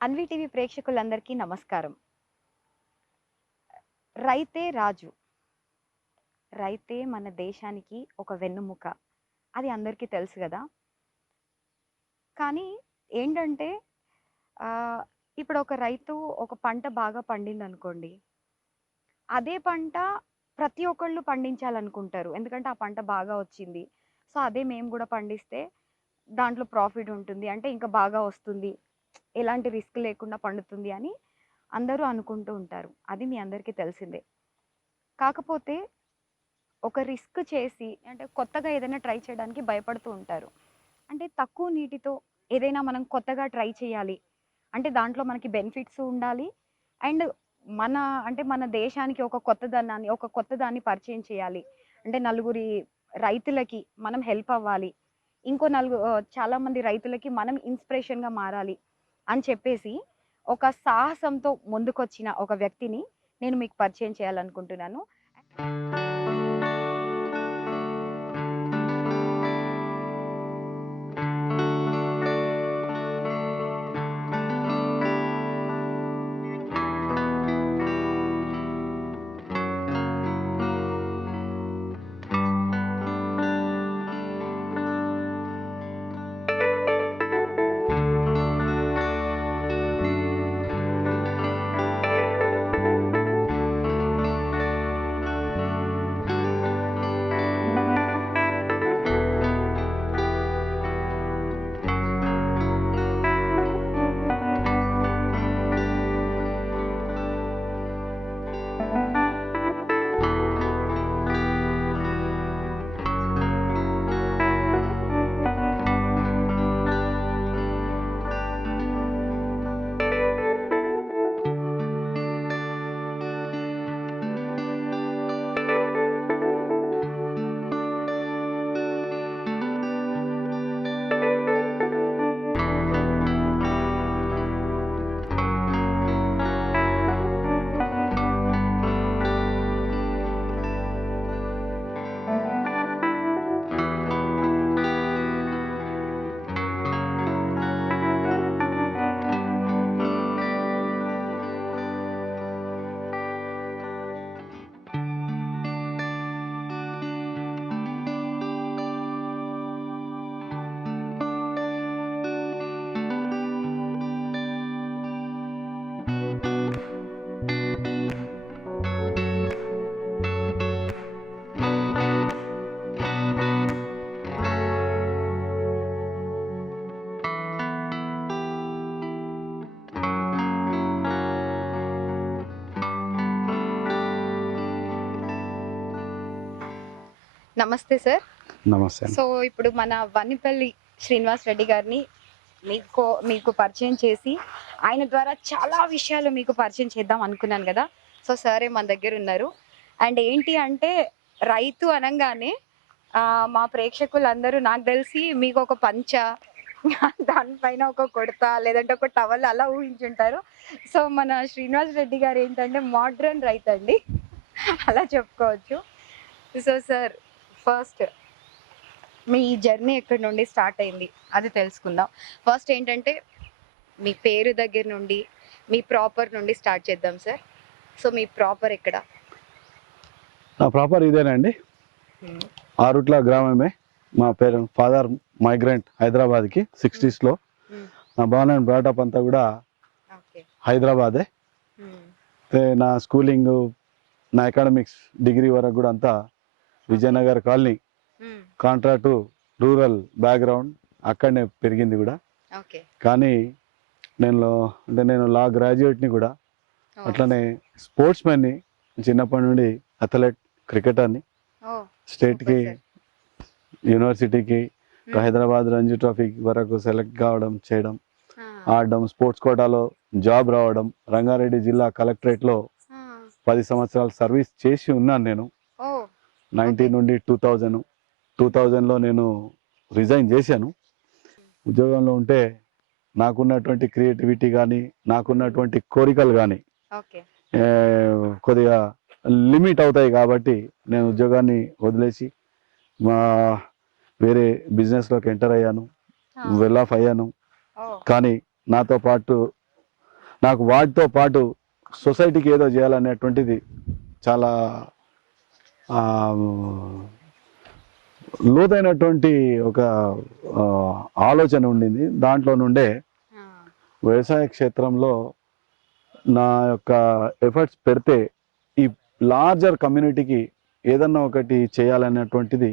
Anvi TV ప్రేక్షకులందరికీ నమస్కారం. రైతే రాజు. రైతే మన దేశానికి ఒక వెన్నెముక. అది అందరికీ తెలుసు గదా! కానీ ఏంటంటే ఆహ్, ఇప్పుడు ఒక రైతు ఒక పంట బాగా పండిందనుకోండి. అదే పంట ప్రతి ఒక్కళ్ళు పండించాలనుకుంటారు. ఎందుకంటే ఆ పంట బాగా వచ్చింది. సో, అదే మేము గూడా పండిస్తే దాంట్లో ప్రాఫిట్ ఉంటుంది. అంటే ఇంకా బాగా వస్తుంది. ఎలాంటి రిస్క్ లేకుండా పండుతుంది అని అందరూ అనుకుంటూ ఉంటారు. అది మీ అందరికీ తెలిసిందే. కాకపోతే ఒక రిస్క్ చేసి అంటే కొత్తగా ఏదైనా ట్రై చేయడానికి భయపడుతూ ఉంటారు. అంటే తక్కువ నీటితో ఏదైనా మనం కొత్తగా ట్రై చేయాలి. అంటే దాంట్లో మనకి బెనిఫిట్స్ ఉండాలి. అండ్ మన అంటే మన దేశానికి ఒక కొత్తదాన్ని పరిచయం చేయాలి. అంటే నలుగురి రైతులకి మనం హెల్ప్ అవ్వాలి. చాలామంది రైతులకి మనం ఇన్‌స్పిరేషన్‌గా మారాలి అని చెప్పేసి ఒక సాహసంతో ముందుకొచ్చిన ఒక వ్యక్తిని నేను మీకు పరిచయం చేయాలనుకుంటున్నాను. నమస్తే సార్. నమస్తే అండి. సో, ఇప్పుడు మన వనిపల్లి శ్రీనివాస్ రెడ్డి గారిని మీకు పరిచయం చేసి, ఆయన ద్వారా చాలా విషయాలు మీకు పరిచయం చేద్దాం అనుకున్నాను గదా! సో, సారే మన దగ్గరున్నారు. అండ్ ఏంటి అంటే, రైతు అనంగానే మా ప్రేక్షకులందరూ నాకు తెలిసి మీకొక పంచ, దానిపైన ఒక కుర్తా, లేదంటే ఒక టవల్ అలా ఊహించుంటారు. సో, మన శ్రీనివాస్ రెడ్డి గారేంటంటే మోడ్రన్ రైతండి. అలా చెప్పుకోవచ్చు. సో, సార్ ఫస్ట్ మీ జర్నీ ఎక్కడి నుండి స్టార్ట్ అయింది అది తెలుసుకుందాం. ఫస్ట్ ఏంటంటే మీ పేరు దగ్గర నుండి, మీ ప్రాపర్ నుండి స్టార్ట్ చేద్దాం సార్. సో, మీ ప్రాపర్ ఎక్కడ? నా ప్రాపర్ ఇదేనండి. హ్మ్. ఆరుట్ల గ్రామమే. మా ఫాదర్ మైగ్రెంట్ హైదరాబాద్కి 60స్లో. హ్మ్. నా బార్న్ అండ్ బ్రాటప్ అంతా కూడా ఓకే. హైదరాబాదే. హ్మ్. నా స్కూలింగ్, నా అకాడమిక్స్, డిగ్రీ వరకు కూడా అంతా విజయనగర్ కాలనీ, హ్మ్. కాంట్రాక్టు, రూరల్ బ్యాక్గ్రౌండ్, అక్కడనే పెరిగింది కూడా. ఓకే. కానీ నేను లా గ్రాడ్యుయేట్ని కూడా. ఓహ్! అట్లనే స్పోర్ట్స్ మ్యాన్ని, చిన్నప్పటి నుండి అథ్లెట్, క్రికెటర్ని. ఓహ్! స్టేట్కి, సూపర్ సార్. యూనివర్సిటీకి, హ్మ్. హైదరాబాద్ రంజీ ట్రోఫీ వరకు సెలెక్ట్ కావడం, చేయడం, ఆ! ఆడడం, స్పోర్ట్స్ కోటాలో జాబ్ రావడం, రంగారెడ్డి జిల్లా కలెక్టరేట్లో ఆ! 10 సంవత్సరాలు సర్వీస్ చేసి ఉన్నాను నేను. ఓహ్! 90 ఓకే. నుండి 2000లో నేను రిజైన్ చేశాను. ఉద్యోగంలో ఉంటే నాకున్నటువంటి క్రియేటివిటీ కానీ, హ్మ్. నాకున్నటువంటి కోరికలు కానీ ఓకే. కొద్దిగా లిమిట్ అవుతాయి కాబట్టి నేను హ్మ్. ఉద్యోగాన్ని వదిలేసి మా వేరే బిజినెస్లోకి ఎంటర్ అయ్యాను, ఆ! వెల్ ఆఫ్ అయ్యాను. ఓహ్! కానీ నాతో పాటు నాకు వాటితో పాటు సొసైటీకి ఏదో చేయాలనేటువంటిది చాలా ఆ, లోతైనటువంటి ఒక ఆ, ఆలోచన ఉండింది. దాంట్లో నుండే వ్యవసాయ క్షేత్రంలో నా యొక్క ఎఫర్ట్స్ పెడితే ఈ లార్జర్ కమ్యూనిటీకి ఏదన్నా ఒకటి చేయాలనేటువంటిది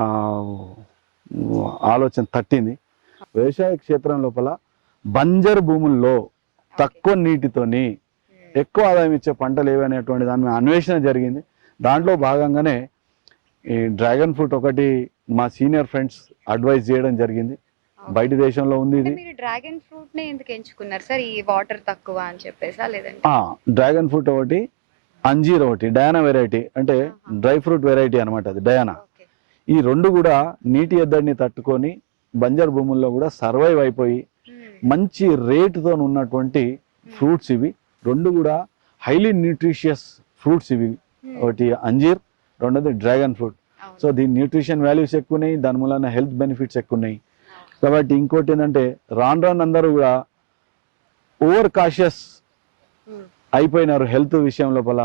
ఆ, ఆలోచన తట్టింది. వ్యవసాయ క్షేత్రం లోపల బంజరు భూముల్లో తక్కువ నీటితోని ఎక్కువ ఆదాయం ఇచ్చే పంటలు ఏవనేటువంటి దాని మీద అన్వేషణ జరిగింది. దాంట్లో భాగంగానే ఈ డ్రాగన్ ఫ్రూట్ ఒకటి మా సీనియర్ ఫ్రెండ్స్ అడ్వైజ్ చేయడం జరిగింది. బయట దేశంలో ఉంది ఇది. మీరు డ్రాగన్ ఫ్రూట్ నే ఎందుకు ఎంచుకున్నారు సార్? ఈ వాటర్ తక్కువ అని చెప్పేసా లేదంటే? డ్రాగన్ ఫ్రూట్ ఒకటి, అంజీర్ ఒకటి, డయానా వెరైటీ అంటే డ్రై ఫ్రూట్ వెరైటీ అనమాట, అది డయానా. ఈ రెండు కూడా నీటి ఎద్దడిని తట్టుకొని బంజర్ భూముల్లో కూడా సర్వైవ్ అయిపోయి మంచి రేటుతో ఉన్నటువంటి ఫ్రూట్స్ ఇవి. రెండు కూడా హైలీ న్యూట్రిషియస్ ఫ్రూట్స్ ఇవి. ఒకటి అంజీర్, రెండోది డ్రాగన్ ఫ్రూట్. సో దీని న్యూట్రిషన్ వాల్యూస్ ఎక్కువ ఉన్నాయి, దాని మూలన హెల్త్ బెనిఫిట్స్ ఎక్కువ ఉన్నాయి. కాబట్టి ఇంకోటి ఏంటంటే రాను అందరూ కూడా ఓవర్ కాషియస్ అయిపోయినారు హెల్త్ విషయం లోపల.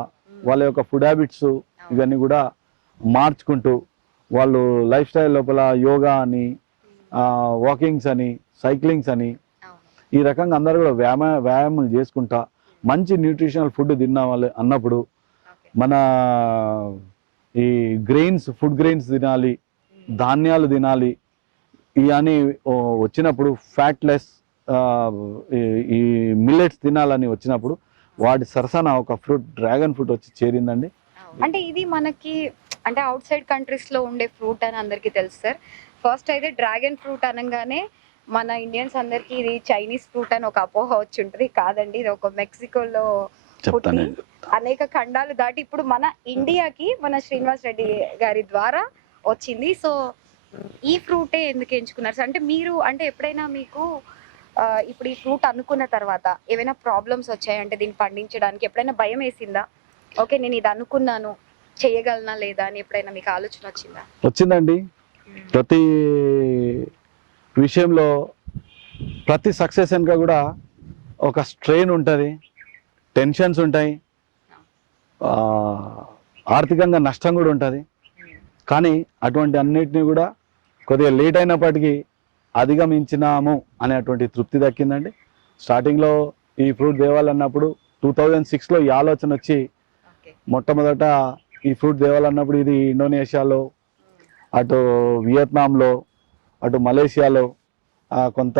వాళ్ళ యొక్క ఫుడ్ హ్యాబిట్స్ ఇవన్నీ కూడా మార్చుకుంటూ వాళ్ళు లైఫ్ స్టైల్ లోపల యోగా అని, వాకింగ్స్ అని, సైక్లింగ్స్ అని, ఈ రకంగా అందరూ కూడా వ్యాయామాలు చేసుకుంటా మంచి న్యూట్రిషనల్ ఫుడ్ తిన్న వాళ్ళు అన్నప్పుడు మన ఈ ఫుడ్ గ్రెయిన్స్ తినాలి, ధాన్యాలు తినాలి. ఇవన్నీ వచ్చినప్పుడు ఫ్యాట్లెస్ ఈ మిల్లెట్స్ తినాలని వచ్చినప్పుడు వాటి సరసన ఒక ఫ్రూట్ డ్రాగన్ ఫ్రూట్ వచ్చి చేరిందండి. అంటే ఇది మనకి అంటే అవుట్ సైడ్ కంట్రీస్ లో ఉండే ఫ్రూట్ అని అందరికీ తెలుసు సార్. ఫస్ట్ అయితే డ్రాగన్ ఫ్రూట్ అనగానే మన ఇండియన్స్ అందరికి ఇది చైనీస్ ఫ్రూట్ అని ఒక అపోహ వచ్చి ఉంటుంది. కాదండి, ఇది ఒక మెక్సికోలో పుట్టి అనేక ఖండాలు దాటి ఇప్పుడు మన ఇండియాకి మన శ్రీనివాస్ రెడ్డి గారి ద్వారా వచ్చింది. సో ఈ ఫ్రూటే ఎందుకు ఎంచుకున్నారు సార్? అంటే మీరు అంటే ఎప్పుడైనా మీకు ఇప్పుడు ఈ ఫ్రూట్ అనుకున్న తర్వాత ఏమైనా ప్రాబ్లమ్స్ వచ్చాయి అంటే దీన్ని పండించడానికి ఎప్పుడైనా భయం వేసిందా? ఓకే, నేను ఇది అనుకున్నాను, చేయగలనా లేదా అని ఎప్పుడైనా మీకు ఆలోచన వచ్చిందా? వచ్చిందండి. ప్రతి విషయంలో ప్రతి సక్సెస్ వెనుక కూడా ఒక స్ట్రెయిన్ ఉంటుంది, టెన్షన్స్ ఉంటాయి, ఆర్థికంగా నష్టం కూడా ఉంటుంది. కానీ అటువంటి అన్నిటినీ కూడా కొద్దిగా లేట్ అయినప్పటికీ అధిగమించినాము అనేటువంటి తృప్తి దక్కిందండి. స్టార్టింగ్లో ఈ ఫ్రూట్ తేవాలన్నప్పుడు 2006లో ఈ ఆలోచన వచ్చి మొట్టమొదట ఈ ఫ్రూట్ తేవాలన్నప్పుడు ఇది ఇండోనేషియాలో, అటు వియత్నాంలో, అటు మలేషియాలో, కొంత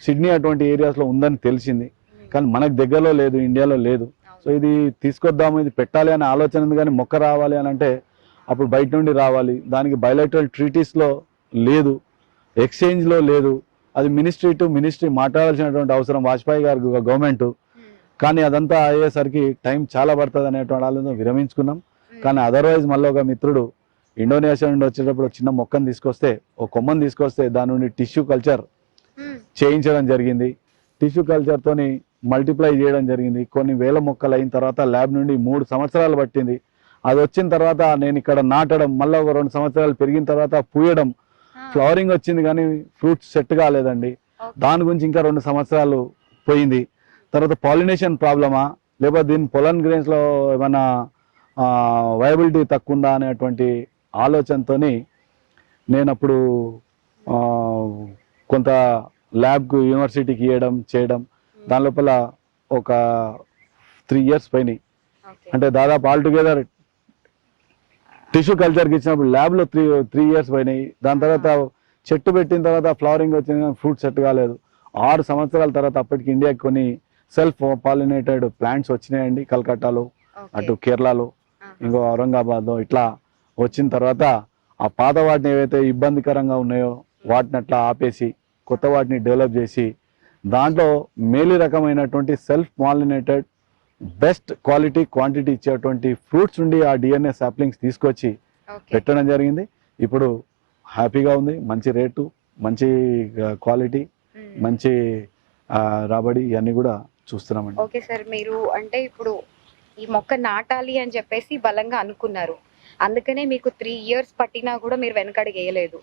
సిడ్నీ అటువంటి ఏరియాస్లో ఉందని తెలిసింది. కానీ మనకు దగ్గరలో లేదు, ఇండియాలో లేదు. సో ఇది తీసుకొద్దాము, ఇది పెట్టాలి అనే ఆలోచన ఉంది. కానీ మొక్క రావాలి అని అంటే అప్పుడు బయట నుండి రావాలి, దానికి బయలాటరల్ ట్రీటీస్లో లేదు, ఎక్స్చేంజ్లో లేదు. అది మినిస్ట్రీ టు మినిస్ట్రీ మాట్లాడాల్సినటువంటి అవసరం వాజ్పేయి గారు గవర్నమెంట్. కానీ అదంతా అయ్యేసరికి టైం చాలా పడుతుంది అనేటువంటి ఆలోచన విరమించుకున్నాం. కానీ అదర్వైజ్ మళ్ళీ ఒక మిత్రుడు ఇండోనేషియా నుండి వచ్చేటప్పుడు చిన్న మొక్కను తీసుకొస్తే, ఒక కొమ్మను తీసుకొస్తే దాని నుండి టిష్యూ కల్చర్ చేయించడం జరిగింది. టిష్యూ కల్చర్తోని మల్టిప్లై చేయడం జరిగింది. కొన్ని వేల మొక్కలు అయిన తర్వాత ల్యాబ్ నుండి 3 సంవత్సరాలు పట్టింది. అది వచ్చిన తర్వాత నేను ఇక్కడ నాటడం, మళ్ళీ ఒక 2 సంవత్సరాలు పెరిగిన తర్వాత పూయడం, ఫ్లవరింగ్ వచ్చింది. కానీ ఫ్రూట్స్ సెట్ కాలేదండి. దాని గురించి ఇంకా 2 సంవత్సరాలు పోయింది. తర్వాత పాలినేషన్ ప్రాబ్లమా, లేకపోతే దీని పొలన్ గ్రెయిన్స్లో ఏమైనా వయబిలిటీ తక్కువ ఉందా అనేటువంటి ఆలోచనతో నేను అప్పుడు కొంత ల్యాబ్కు యూనివర్సిటీకి చేయడం దాని లోపల ఒక 3 years పోయినాయి. అంటే దాదాపు ఆల్టుగెదర్ టిష్యూ కల్చర్కి ఇచ్చినప్పుడు ల్యాబ్లో 3 years పోయినాయి. దాని తర్వాత చెట్టు పెట్టిన తర్వాత ఫ్లవరింగ్ వచ్చింది, కానీ ఫ్రూట్ సెట్ కాలేదు. 6 సంవత్సరాల తర్వాత అప్పటికి ఇండియాకి కొన్ని సెల్ఫ్ పాలినేటెడ్ ప్లాంట్స్ వచ్చినాయండి. కలకత్తాలో, అటు కేరళలో, ఇంకో ఔరంగాబాద్లో ఇట్లా వచ్చిన తర్వాత ఆ పాత వాటిని ఏవైతే ఇబ్బందికరంగా ఉన్నాయో వాటిని అట్లా ఆపేసి కొత్త వాటిని డెవలప్ చేసి దాంట్లో మేలు రకమైనటువంటి self pollinated best quality quantity ఇచ్చేటువంటి ఫ్రూట్స్ నుండి ఆ డిఎన్ఏ సాప్లింగ్స్ తీసుకొచ్చి పెట్టడం జరిగింది. ఇప్పుడు హ్యాపీగా ఉంది. మంచి రేటు, మంచి క్వాలిటీ, మంచి రాబడి ఇవన్నీ కూడా చూస్తున్నామండి. ఓకే సార్, మీరు అంటే ఇప్పుడు ఈ మొక్క నాటాలి అని చెప్పేసి బలంగా అనుకున్నారు. అందుకనే మీకు 3 years పట్టినా కూడా మీరు వెనకడుగు వేయలేదు.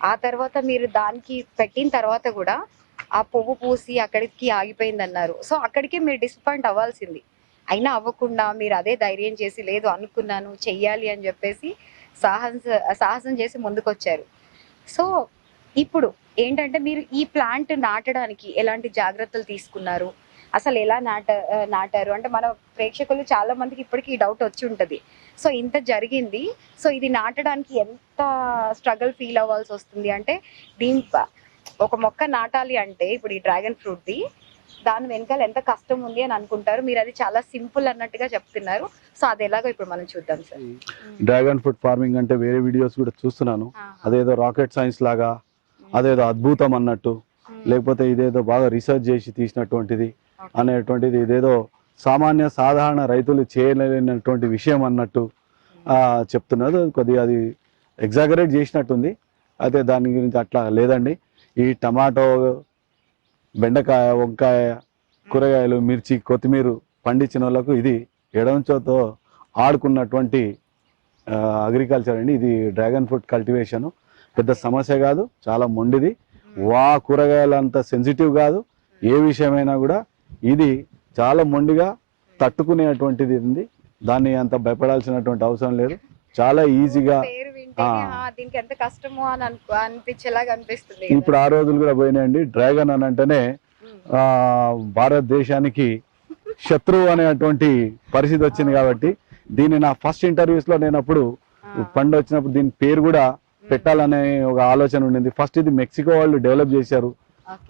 ఆ తర్వాత మీరు దానికి పెట్టిన తర్వాత కూడా ఆ పువ్వు పూసి అక్కడికి ఆగిపోయింది అన్నారు. సో అక్కడికి మీరు డిసప్పాయింట్ అవ్వాల్సింది. అయినా అవ్వకుండా మీరు అదే ధైర్యం చేసి లేదు అనుకున్నాను చెయ్యాలి అని చెప్పేసి సాహస సాహసం చేసి ముందుకొచ్చారు. సో ఇప్పుడు ఏంటంటే మీరు ఈ ప్లాంట్ నాటడానికి ఎలాంటి జాగ్రత్తలు తీసుకున్నారు? అసలు ఎలా నాటారు? అంటే మన ప్రేక్షకులు చాలా మందికి ఇప్పటికి ఈ డౌట్ వచ్చి ఉంటది. సో ఇంత జరిగింది. సో ఇది నాటడానికి ఎంత స్ట్రగల్ ఫీల్ అవ్వాల్సి వస్తుంది అంటే దీని ఒక మొక్క నాటాలి అంటే ఇప్పుడు ఈ డ్రాగన్ ఫ్రూట్‌ది దాని వెనకాల ఎంత కష్టం ఉంది అని అనుకుంటారు. మీరు అది చాలా సింపుల్ అన్నట్టుగా చెప్తున్నారు. సో అది ఎలాగో ఇప్పుడు మనం చూద్దాం సార్. డ్రాగన్ ఫ్రూట్ ఫార్మింగ్ అంటే వేరే వీడియోస్ కూడా చూస్తున్నాను. అదేదో రాకెట్ సైన్స్ లాగా, అదేదో అద్భుతం అన్నట్టు, లేకపోతే ఇదేదో బాగా రీసెర్చ్ చేసి తీసినటువంటిది అనేటువంటిది, ఇదేదో సాధారణ రైతులు చేయలేనటువంటి విషయం అన్నట్టు చెప్తున్నారు. కొద్దిగా అది ఎగ్జాగరేట్ చేసినట్టుంది. అయితే దాని గురించి అట్లా లేదండి. ఈ టమాటో, బెండకాయ, వంకాయ, కూరగాయలు, మిర్చి, కొత్తిమీర పండించిన వాళ్ళకు ఇది ఎడమంచోతో ఆడుకున్నటువంటి అగ్రికల్చర్ అండి. ఇది డ్రాగన్ ఫ్రూట్ కల్టివేషన్ పెద్ద సమస్య కాదు, చాలా మొండిది. కూరగాయలు అంత సెన్సిటివ్ కాదు. ఏ విషయమైనా కూడా ఇది చాలా మొండిగా తట్టుకునేటువంటిది ఉంది. దాన్ని అంత భయపడాల్సినటువంటి అవసరం లేదు. చాలా ఈజీగా దీనికి ఎంత కష్టమో అని అనిపించేలాగా అనిపిస్తుంది. ఇప్పుడు ఆ రోజులు కూడా పోయినాయండి. డ్రాగన్ అని అంటేనే భారతదేశానికి శత్రువు అనేటువంటి పరిస్థితి వచ్చింది. కాబట్టి దీన్ని నా ఫస్ట్ ఇంటర్వ్యూస్ లో నేనప్పుడు పండు వచ్చినప్పుడు దీని పేరు కూడా పెట్టాలనే ఒక ఆలోచన ఉండింది. ఫస్ట్ ఇది మెక్సికో వాళ్ళు డెవలప్ చేశారు.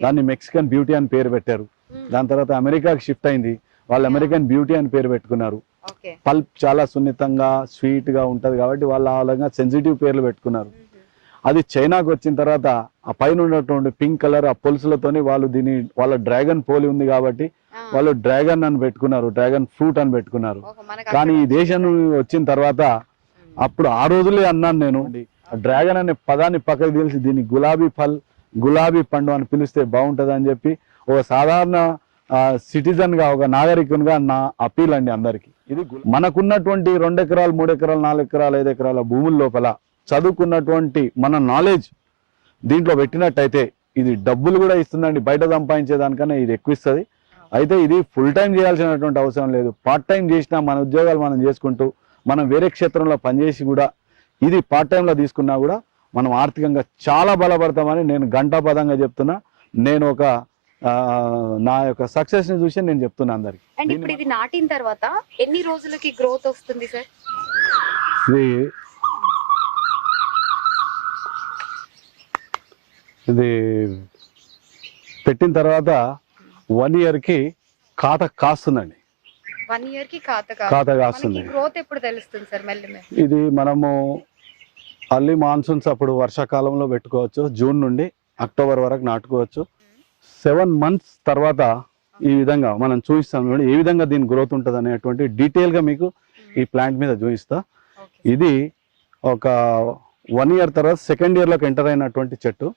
దాన్ని మెక్సికన్ బ్యూటీ అని పేరు పెట్టారు. దాని తర్వాత అమెరికాకి షిఫ్ట్ అయింది. వాళ్ళు అమెరికన్ బ్యూటీ అని పేరు పెట్టుకున్నారు. పల్ప్ చాలా సున్నితంగా స్వీట్ గా ఉంటది కాబట్టి వాళ్ళు అలాగా సెన్సిటివ్ పేర్లు పెట్టుకున్నారు. అది చైనాకు వచ్చిన తర్వాత ఆ పైన ఉన్నటువంటి పింక్ కలర్ ఆ పొలుసులతోని వాళ్ళు దీన్ని వాళ్ళ డ్రాగన్ పోలి ఉంది కాబట్టి వాళ్ళు డ్రాగన్ అని పెట్టుకున్నారు, డ్రాగన్ ఫ్రూట్ అని పెట్టుకున్నారు. కానీ ఈ దేశం వచ్చిన తర్వాత అప్పుడు ఆ రోజులే అన్నాను నేను, డ్రాగన్ అనే పదాన్ని పక్కకు తెలిసి దీన్ని గులాబీ పండు అని పిలిస్తే బాగుంటది అని చెప్పి ఒక సాధారణ సిటిజన్ గా, ఒక నాగరికునిగా నా అపీల్ అండి అందరికి. ఇది మనకున్నటువంటి 2 ఎకరాలు 3 ఎకరాలు 4 ఎకరాలు 5 ఎకరాల భూముల లోపల చదువుకున్నటువంటి మన నాలెడ్జ్ దీంట్లో పెట్టినట్టయితే ఇది డబ్బులు కూడా ఇస్తుందండి. బయట సంపాదించే దానికన్నా ఇది ఎక్కువ ఇస్తుంది. అయితే ఇది ఫుల్ టైం చేయాల్సినటువంటి అవసరం లేదు. పార్ట్ టైం చేసినా మన ఉద్యోగాలు మనం చేసుకుంటూ మనం వేరే క్షేత్రంలో పనిచేసి కూడా ఇది పార్ట్ టైంలో తీసుకున్నా కూడా మనం ఆర్థికంగా చాలా బలపడతామని నేను ఘంటాపదంగా చెప్తున్నా. నేను ఒక నా యొక్క సక్సెస్ ని చూసి నేను చెప్తున్నా అందరికి. అండ్ ఇప్పుడు ఇది నాటిన తర్వాత ఎన్ని రోజులకి గ్రోత్ వస్తుంది సార్? ఇది పెట్టిన తర్వాత 1 year కి ఖాత కాస్తుందండి. 1 year కి ఖాత కాస్తుంది. గ్రోత్ ఎప్పుడు తెలుస్తుంది సార్? ఇది మనము అర్లీ మాన్సూన్స్ అప్పుడు వర్షాకాలంలో పెట్టుకోవచ్చు. జూన్ నుండి అక్టోబర్ వరకు నాటుకోవచ్చు. 7 months తర్వాత ఈ విధంగా మనం చూపిస్తాం. ఏ విధంగా దీని గ్రోత్ ఉంటుంది అనేటువంటి డీటెయిల్ గా మీకు ఈ ప్లాంట్ మీద చూపిస్తా. ఇది ఒక 1 year తర్వాత 2nd year లోకి ఎంటర్ అయినటువంటి చెట్టు.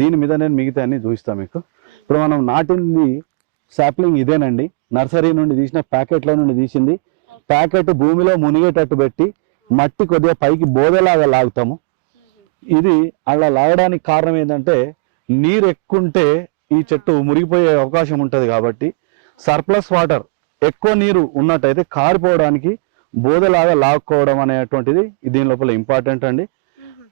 దీని మీద నేను మిగతా అన్ని చూపిస్తా మీకు. ఇప్పుడు మనం నాటింది సాప్లింగ్ ఇదేనండి. నర్సరీ నుండి తీసిన ప్యాకెట్ల నుండి తీసింది. ప్యాకెట్ భూమిలో మునిగేటట్టు పెట్టి మట్టి కొద్దిగా పైకి బోదలాగా లాగుతాము. ఇది అలా లాగడానికి కారణం ఏంటంటే నీరు ఎక్కుంటే ఈ చెట్టు మురిగిపోయే అవకాశం ఉంటుంది. కాబట్టి సర్ప్లస్ వాటర్, ఎక్కువ నీరు ఉన్నట్టయితే కారిపోవడానికి బోదలాగా లాక్కోవడం అనేటువంటిది దీని లోపల ఇంపార్టెంట్ అండి.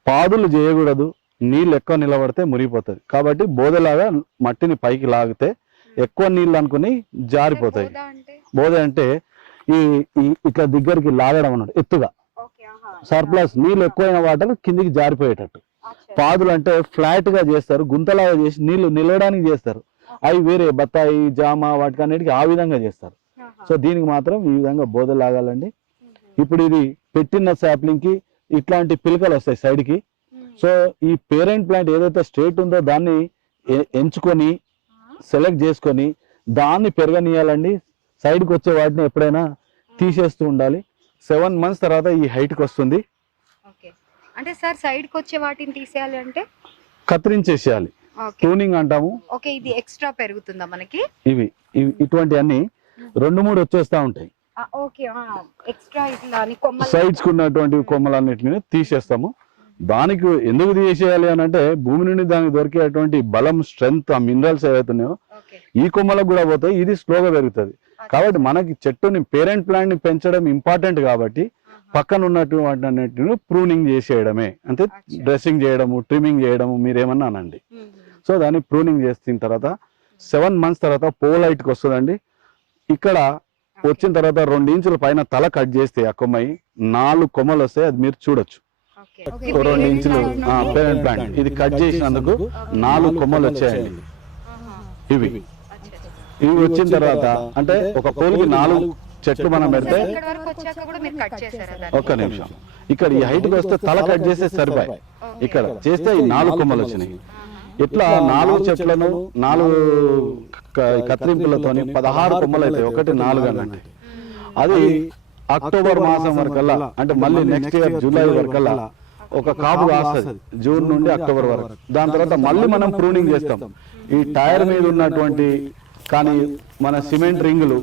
పాదులు చేయకూడదు, నీళ్ళు ఎక్కువ నిలబడితే మురిగిపోతుంది. కాబట్టి బోదలాగా మట్టిని పైకి లాగితే ఎక్కువ నీళ్ళు అనుకుని జారిపోతాయి. బోద అంటే ఈ ఇట్లా దగ్గరికి లాగడం అన్నట్టు ఎత్తుగా. సర్ప్లస్ నీళ్ళు ఎక్కువైన వాటర్ కిందికి జారిపోయేటట్టు. పాదులు అంటే ఫ్లాట్ గా చేస్తారు, గుంతలాగా చేసి నీళ్లు నిలవడానికి చేస్తారు. అవి వేరే బత్తాయి, జామ వాటికన్నిటికీ ఆ విధంగా చేస్తారు. సో దీనికి మాత్రం ఈ విధంగా బోధ లాగాలండి. ఇప్పుడు ఇది పెట్టిన సాప్లింగ్ కి ఇట్లాంటి పిలకలు వస్తాయి సైడ్ కి. సో ఈ పేరెంట్ ప్లాంట్ ఏదైతే స్ట్రేట్ ఉందో దాన్ని ఎంచుకొని సెలెక్ట్ చేసుకొని దాన్ని పెరగనీయాలండి. సైడ్కి వచ్చే వాటిని ఎప్పుడైనా తీసేస్తూ ఉండాలి. 7 months తర్వాత ఈ హైట్కి వస్తుంది. అంటే సార్ సైడ్ కి వచ్చే వాటిని తీసేయాలి అంటే కత్తిరించేసేయాలి, ట్యూనింగ్ అంటాము. ఓకే, ఇది ఎక్స్ట్రా పెరుగుతుందా మనకి? ఇవి ఇటువంటి అన్ని 2-3 వచ్చేస్తా ఉంటాయి. ఓకే, ఎక్స్ట్రా ఇట్లా అని సైడ్స్ కు ఉన్నటువంటి కొమ్మలన్నిటిని తీసేస్తాము. దానికి ఎందుకు తీసేయాలి అని అంటే భూమి నుండి దానికి దొరికేటువంటి బలం, స్ట్రెంగ్త్, ఆ మినరల్స్ ఏవైతున్నాయో ఈ కొమ్మలకు కూడా పోతాయి, ఇది స్లోగా పెరుగుతుంది. కాబట్టి మనకి చెట్టుని, పేరెంట్ ప్లాంట్ ని పెంచడం ఇంపార్టెంట్ కాబట్టి పక్కన ఉన్నటువంటి అన్నిటిని ప్రూనింగ్ చేసేయడమే, అంటే డ్రెస్సింగ్ చేయడము, ట్రిమ్మింగ్ చేయడము, మీరేమన్నా అనండి. సో దాన్ని ప్రూనింగ్ చేసిన తర్వాత 7 months తర్వాత పోలైట్కి వస్తుందండి. ఇక్కడ వచ్చిన తర్వాత 2 ఇంచుల పైన తల కట్ చేస్తే ఆ కొమ్మయి 4 కొమ్మలు వస్తాయి, అది మీరు చూడొచ్చు. 2 ఇంచులు పేరెంట్ ప్లాంట్ ఇది కట్ చేసినందుకు 4 కొమ్మలు వచ్చాయండి. ఇవి వచ్చిన తర్వాత అంటే ఒక పోల్కి 4 చెట్లు మనం పెడితే, ఒక్క నిమిషం, ఇక్కడ ఈ హైట్ కి వస్తే తల కట్ చేస్తే సరిపోయి, ఇక్కడ చేస్తే ఈ 4 కొమ్మలు వచ్చినాయి. ఇట్లా 4 చెట్లను 4 కత్తిరింపులతోని 16 కొమ్మలు అయితే 1, 4 అన్నట్టు. అది అక్టోబర్ మాసం వరకల్లా, అంటే మళ్ళీ నెక్స్ట్ ఇయర్ జూలై వరకల్లా ఒక కాపు కాస్తుంది, జూన్ నుండి అక్టోబర్ వరకు. దాని తర్వాత మళ్ళీ మనం ప్రూనింగ్ చేస్తాం. ఈ టైర్ మీద ఉన్నటువంటి కానీ మన సిమెంట్ రింగులు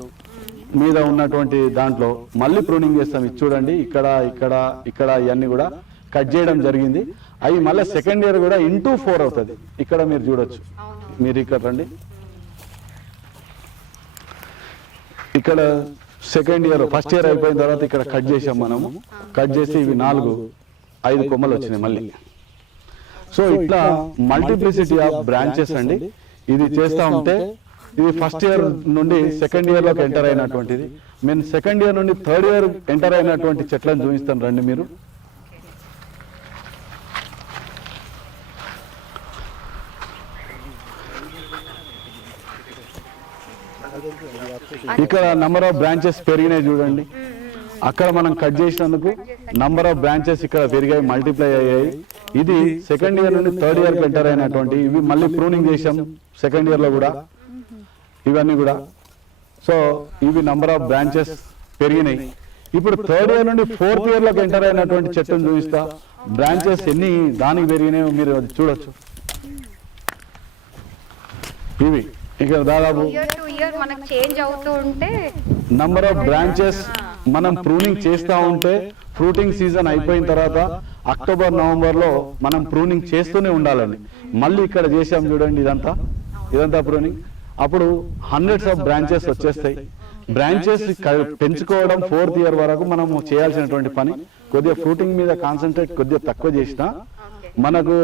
మీద ఉన్నటువంటి దాంట్లో మళ్ళీ ప్రూనింగ్ చేస్తాం. ఇది చూడండి, ఇక్కడ ఇక్కడ ఇక్కడ ఇవన్నీ కూడా కట్ చేయడం జరిగింది. అవి మళ్ళీ సెకండ్ ఇయర్ కూడా ఇంటూ 4 అవుతుంది. ఇక్కడ మీరు చూడొచ్చు, మీరు ఇక్కడ రండి, ఇక్కడ సెకండ్ ఇయర్, ఫస్ట్ ఇయర్ అయిపోయిన తర్వాత ఇక్కడ కట్ చేసాం మనము. కట్ చేసి ఇవి 4-5 కొమ్మలు వచ్చినాయి మళ్ళీ. సో ఇట్లా మల్టిప్లిసిటీ ఆఫ్ బ్రాంచెస్ అండి. ఇది చేస్తా ఉంటే ఇది ఫస్ట్ ఇయర్ నుండి సెకండ్ ఇయర్ లోకి ఎంటర్ అయినటువంటిది. నేను సెకండ్ ఇయర్ నుండి థర్డ్ ఇయర్ ఎంటర్ అయినటువంటి చెట్లను చూపిస్తాను రండి. మీరు ఇక్కడ నంబర్ ఆఫ్ బ్రాంచెస్ పెరిగినాయి చూడండి. అక్కడ మనం కట్ చేసినందుకు నంబర్ ఆఫ్ బ్రాంచెస్ ఇక్కడ పెరిగాయి, మల్టిప్లై అయ్యాయి. ఇది సెకండ్ ఇయర్ నుండి థర్డ్ ఇయర్ కి ఎంటర్ అయినటువంటి. ఇవి మళ్ళీ ప్రూనింగ్ చేసాం సెకండ్ ఇయర్ లో కూడా, ఇవన్నీ కూడా. సో ఇవి నంబర్ ఆఫ్ బ్రాంచెస్ పెరిగినాయి. ఇప్పుడు థర్డ్ ఇయర్ నుండి ఫోర్త్ ఇయర్ లోకి ఎంటర్ అయినటువంటి చెట్టును చూపిస్తా. బ్రాంచెస్ ఎన్ని దానికి పెరిగినాయో మీరు అది చూడొచ్చు. ఇవి ఇక్కడ దాదాపు నంబర్ ఆఫ్ బ్రాంచెస్ మనం ప్రూనింగ్ చేస్తూ ఉంటే, ఫ్రూటింగ్ సీజన్ అయిపోయిన తర్వాత అక్టోబర్ నవంబర్ లో మనం ప్రూనింగ్ చేస్తూనే ఉండాలండి. మళ్ళీ ఇక్కడ చేసాం చూడండి, ఇదంతా ప్రూనింగ్. అప్పుడు హండ్రెడ్స్ ఆఫ్ బ్రాంచెస్ వచ్చేస్తాయి. బ్రాంచెస్ పెంచుకోవడం 4th ఇయర్ వరకు మనం చేయాల్సినటువంటి పని. కొద్దిగా ఫ్రూటింగ్ మీద కాన్సన్ట్రేట్ కొద్దిగా తక్కువ చేసినా మనకు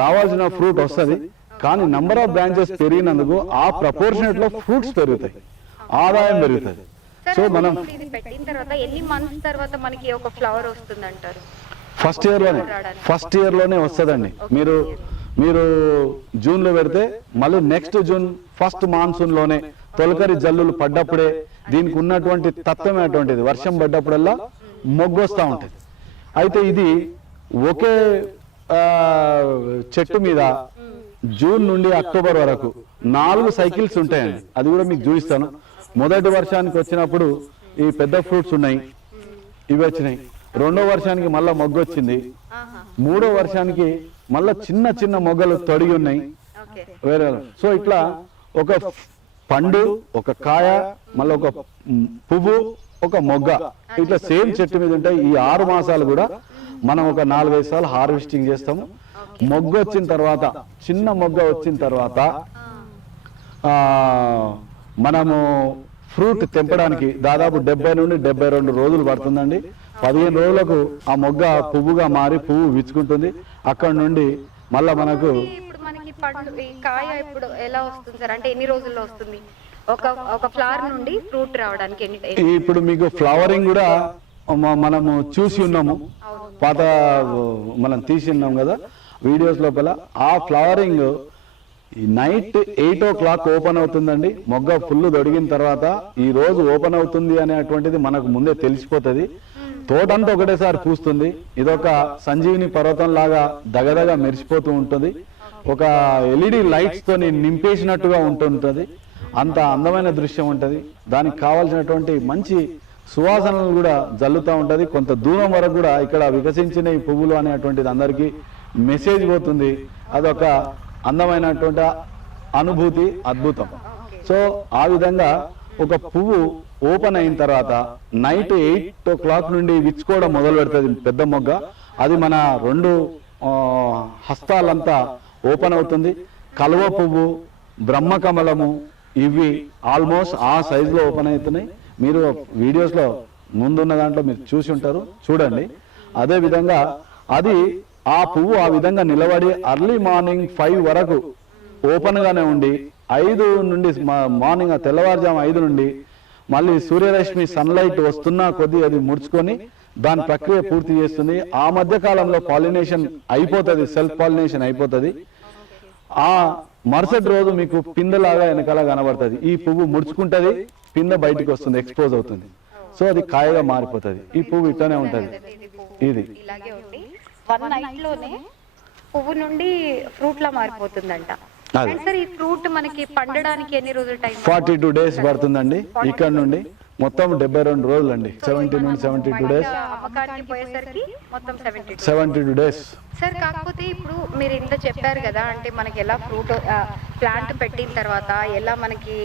రావాల్సిన ఫ్రూట్ వస్తుంది. కానీ నంబర్ ఆఫ్ బ్రాంచెస్ పెరిగినందుకు ఆ ప్రపోర్షనేట్ లో ఫ్రూట్స్ పెరుగుతాయి, ఆదాయం పెరుగుతుంది. సో మనం ఫస్ట్ ఇయర్ లోనే వస్తుందండి. మీరు జూన్ లో పెడితే మళ్ళీ నెక్స్ట్ జూన్ ఫస్ట్ మాన్సూన్ లోనే తొలకరి జల్లులు పడ్డప్పుడే దీనికి ఉన్నటువంటి తత్వం అటువంటిది. వర్షం పడ్డప్పుడల్లా మొగ్గు వస్తూ ఉంటుంది. అయితే ఇది ఒకే చెట్టు మీద జూన్ నుండి అక్టోబర్ వరకు 4 సైకిల్స్ ఉంటాయండి. అది కూడా మీకు చూపిస్తాను. మొదటి వర్షానికి వచ్చినప్పుడు ఈ పెద్ద ఫ్రూట్స్ ఉన్నాయి, ఇవి వచ్చినాయి. రెండో వర్షానికి మళ్ళా మొగ్గు వచ్చింది. మూడో వర్షానికి మళ్ళా చిన్న చిన్న మొగ్గలు తొడిగి ఉన్నాయి వేరే. సో ఇట్లా ఒక పండు, ఒక కాయ, మళ్ళీ ఒక పువ్వు, ఒక మొగ్గ, ఇట్లా సేమ్ చెట్టు మీద ఉంటాయి. ఈ 6 మాసాలు కూడా మనం ఒక 4-5 సార్లు హార్వెస్టింగ్ చేస్తాము. మొగ్గ వచ్చిన తర్వాత, చిన్న మొగ్గ వచ్చిన తర్వాత మనము ఫ్రూట్ తెంపడానికి దాదాపు 70 నుండి 72 రోజులు పడుతుందండి. 15 రోజులకు ఆ మొగ్గ పువ్వుగా మారి పువ్వు విచ్చుకుంటుంది. అక్కడ నుండి మళ్ళా మనకు కాయ ఇప్పుడు ఎలా వస్తుంది సార్? అంటే ఎన్ని రోజుల్లో వస్తుంది ఒక ఫ్లవర్ నుండి ఫ్రూట్ రావడానికి? ఇప్పుడు మీకు ఫ్లవరింగ్ కూడా మనము చూసి ఉన్నాము, పాత మనం తీసి ఉన్నాం కదా వీడియోస్ లోపల. ఆ ఫ్లవరింగ్ నైట్ 8 o'clock ఓపెన్ అవుతుందండి. మొగ్గ ఫుల్ దొడిగిన తర్వాత ఈ రోజు ఓపెన్ అవుతుంది అనేటువంటిది మనకు ముందే తెలిసిపోతుంది. తోటంతా ఒకటేసారి పూస్తుంది. ఇదొక సంజీవిని పర్వతం లాగా దగదగ మెరిసిపోతూ ఉంటుంది. ఒక LED లైట్స్ తో నింపేసినట్టుగా ఉంటుంటది. అంత అందమైన దృశ్యం ఉంటది. దానికి కావాల్సినటువంటి మంచి సువాసనలు కూడా జల్లుతూ ఉంటది. కొంత దూరం వరకు కూడా ఇక్కడ వికసించిన ఈ పువ్వులు అనేటువంటిది అందరికీ మెసేజ్ పోతుంది. అదొక అందమైనటువంటి అనుభూతి, అద్భుతం. సో ఆ విధంగా ఒక పువ్వు ఓపెన్ అయిన తర్వాత నైట్ 8 o'clock నుండి విచ్చుకోవడం మొదలు పెడుతుంది పెద్ద మొగ్గ. అది మన 2 ఆ, హస్తాలంతా ఓపెన్ అవుతుంది. కలువ పువ్వు, బ్రహ్మకమలము ఇవి ఆల్మోస్ట్ ఆ సైజులో ఓపెన్ అవుతున్నాయి. మీరు వీడియోస్లో ముందున్న దాంట్లో మీరు చూసి ఉంటారు, చూడండి. అదే విధంగా అది ఆ పువ్వు ఆ విధంగా నిలబడి అర్లీ మార్నింగ్ 5 వరకు ఓపెన్ గానే ఉండి 5 నుండి మార్నింగ్ తెల్లవారుజాము 5 నుండి మళ్ళీ సూర్యరశ్మి సన్లైట్ వస్తున్నా కొద్దీ అది ముడుచుకొని దాని ప్రక్రియ పూర్తి చేస్తుంది. ఆ మధ్య కాలంలో పాలినేషన్ అయిపోతుంది, సెల్ఫ్ పాలినేషన్ అయిపోతుంది. ఆ మరుసటి రోజు మీకు పిందెలాగా వెనకాల కనబడుతుంది. ఈ పువ్వు ముడుచుకుంటది, పిందె బయటికి వస్తుంది, ఎక్స్పోజ్ అవుతుంది. సో అది కాయగా మారిపోతుంది. ఈ పువ్వు ఇట్లానే ఉంటది. ఇది ఇలాగే ఉండి 1 నైట్ లోనే పువ్వు నుండి ఫ్రూట్ లా మారిపోతుందంట. అది అండ్ సార్ ఈ ఫ్రూట్ మనకి పండడానికి ఎన్ని రోజులు టైం? 42 డేస్ పడుతుందండి. ఇక్కడ నుండి మొత్తం 72 రోజులు అండి. 70 నుండి 72 డేస్, అమ్మకానికి పోయేసరికి మొత్తం 72 డేస్. సార్ కాకపోతే ఇప్పుడు మీరు ఇంత చెప్పారు కదా, అంటే మనకి ఎలా ఫ్రూట్ ప్లాంట్ పెట్టిన తర్వాత ఎలా మనకి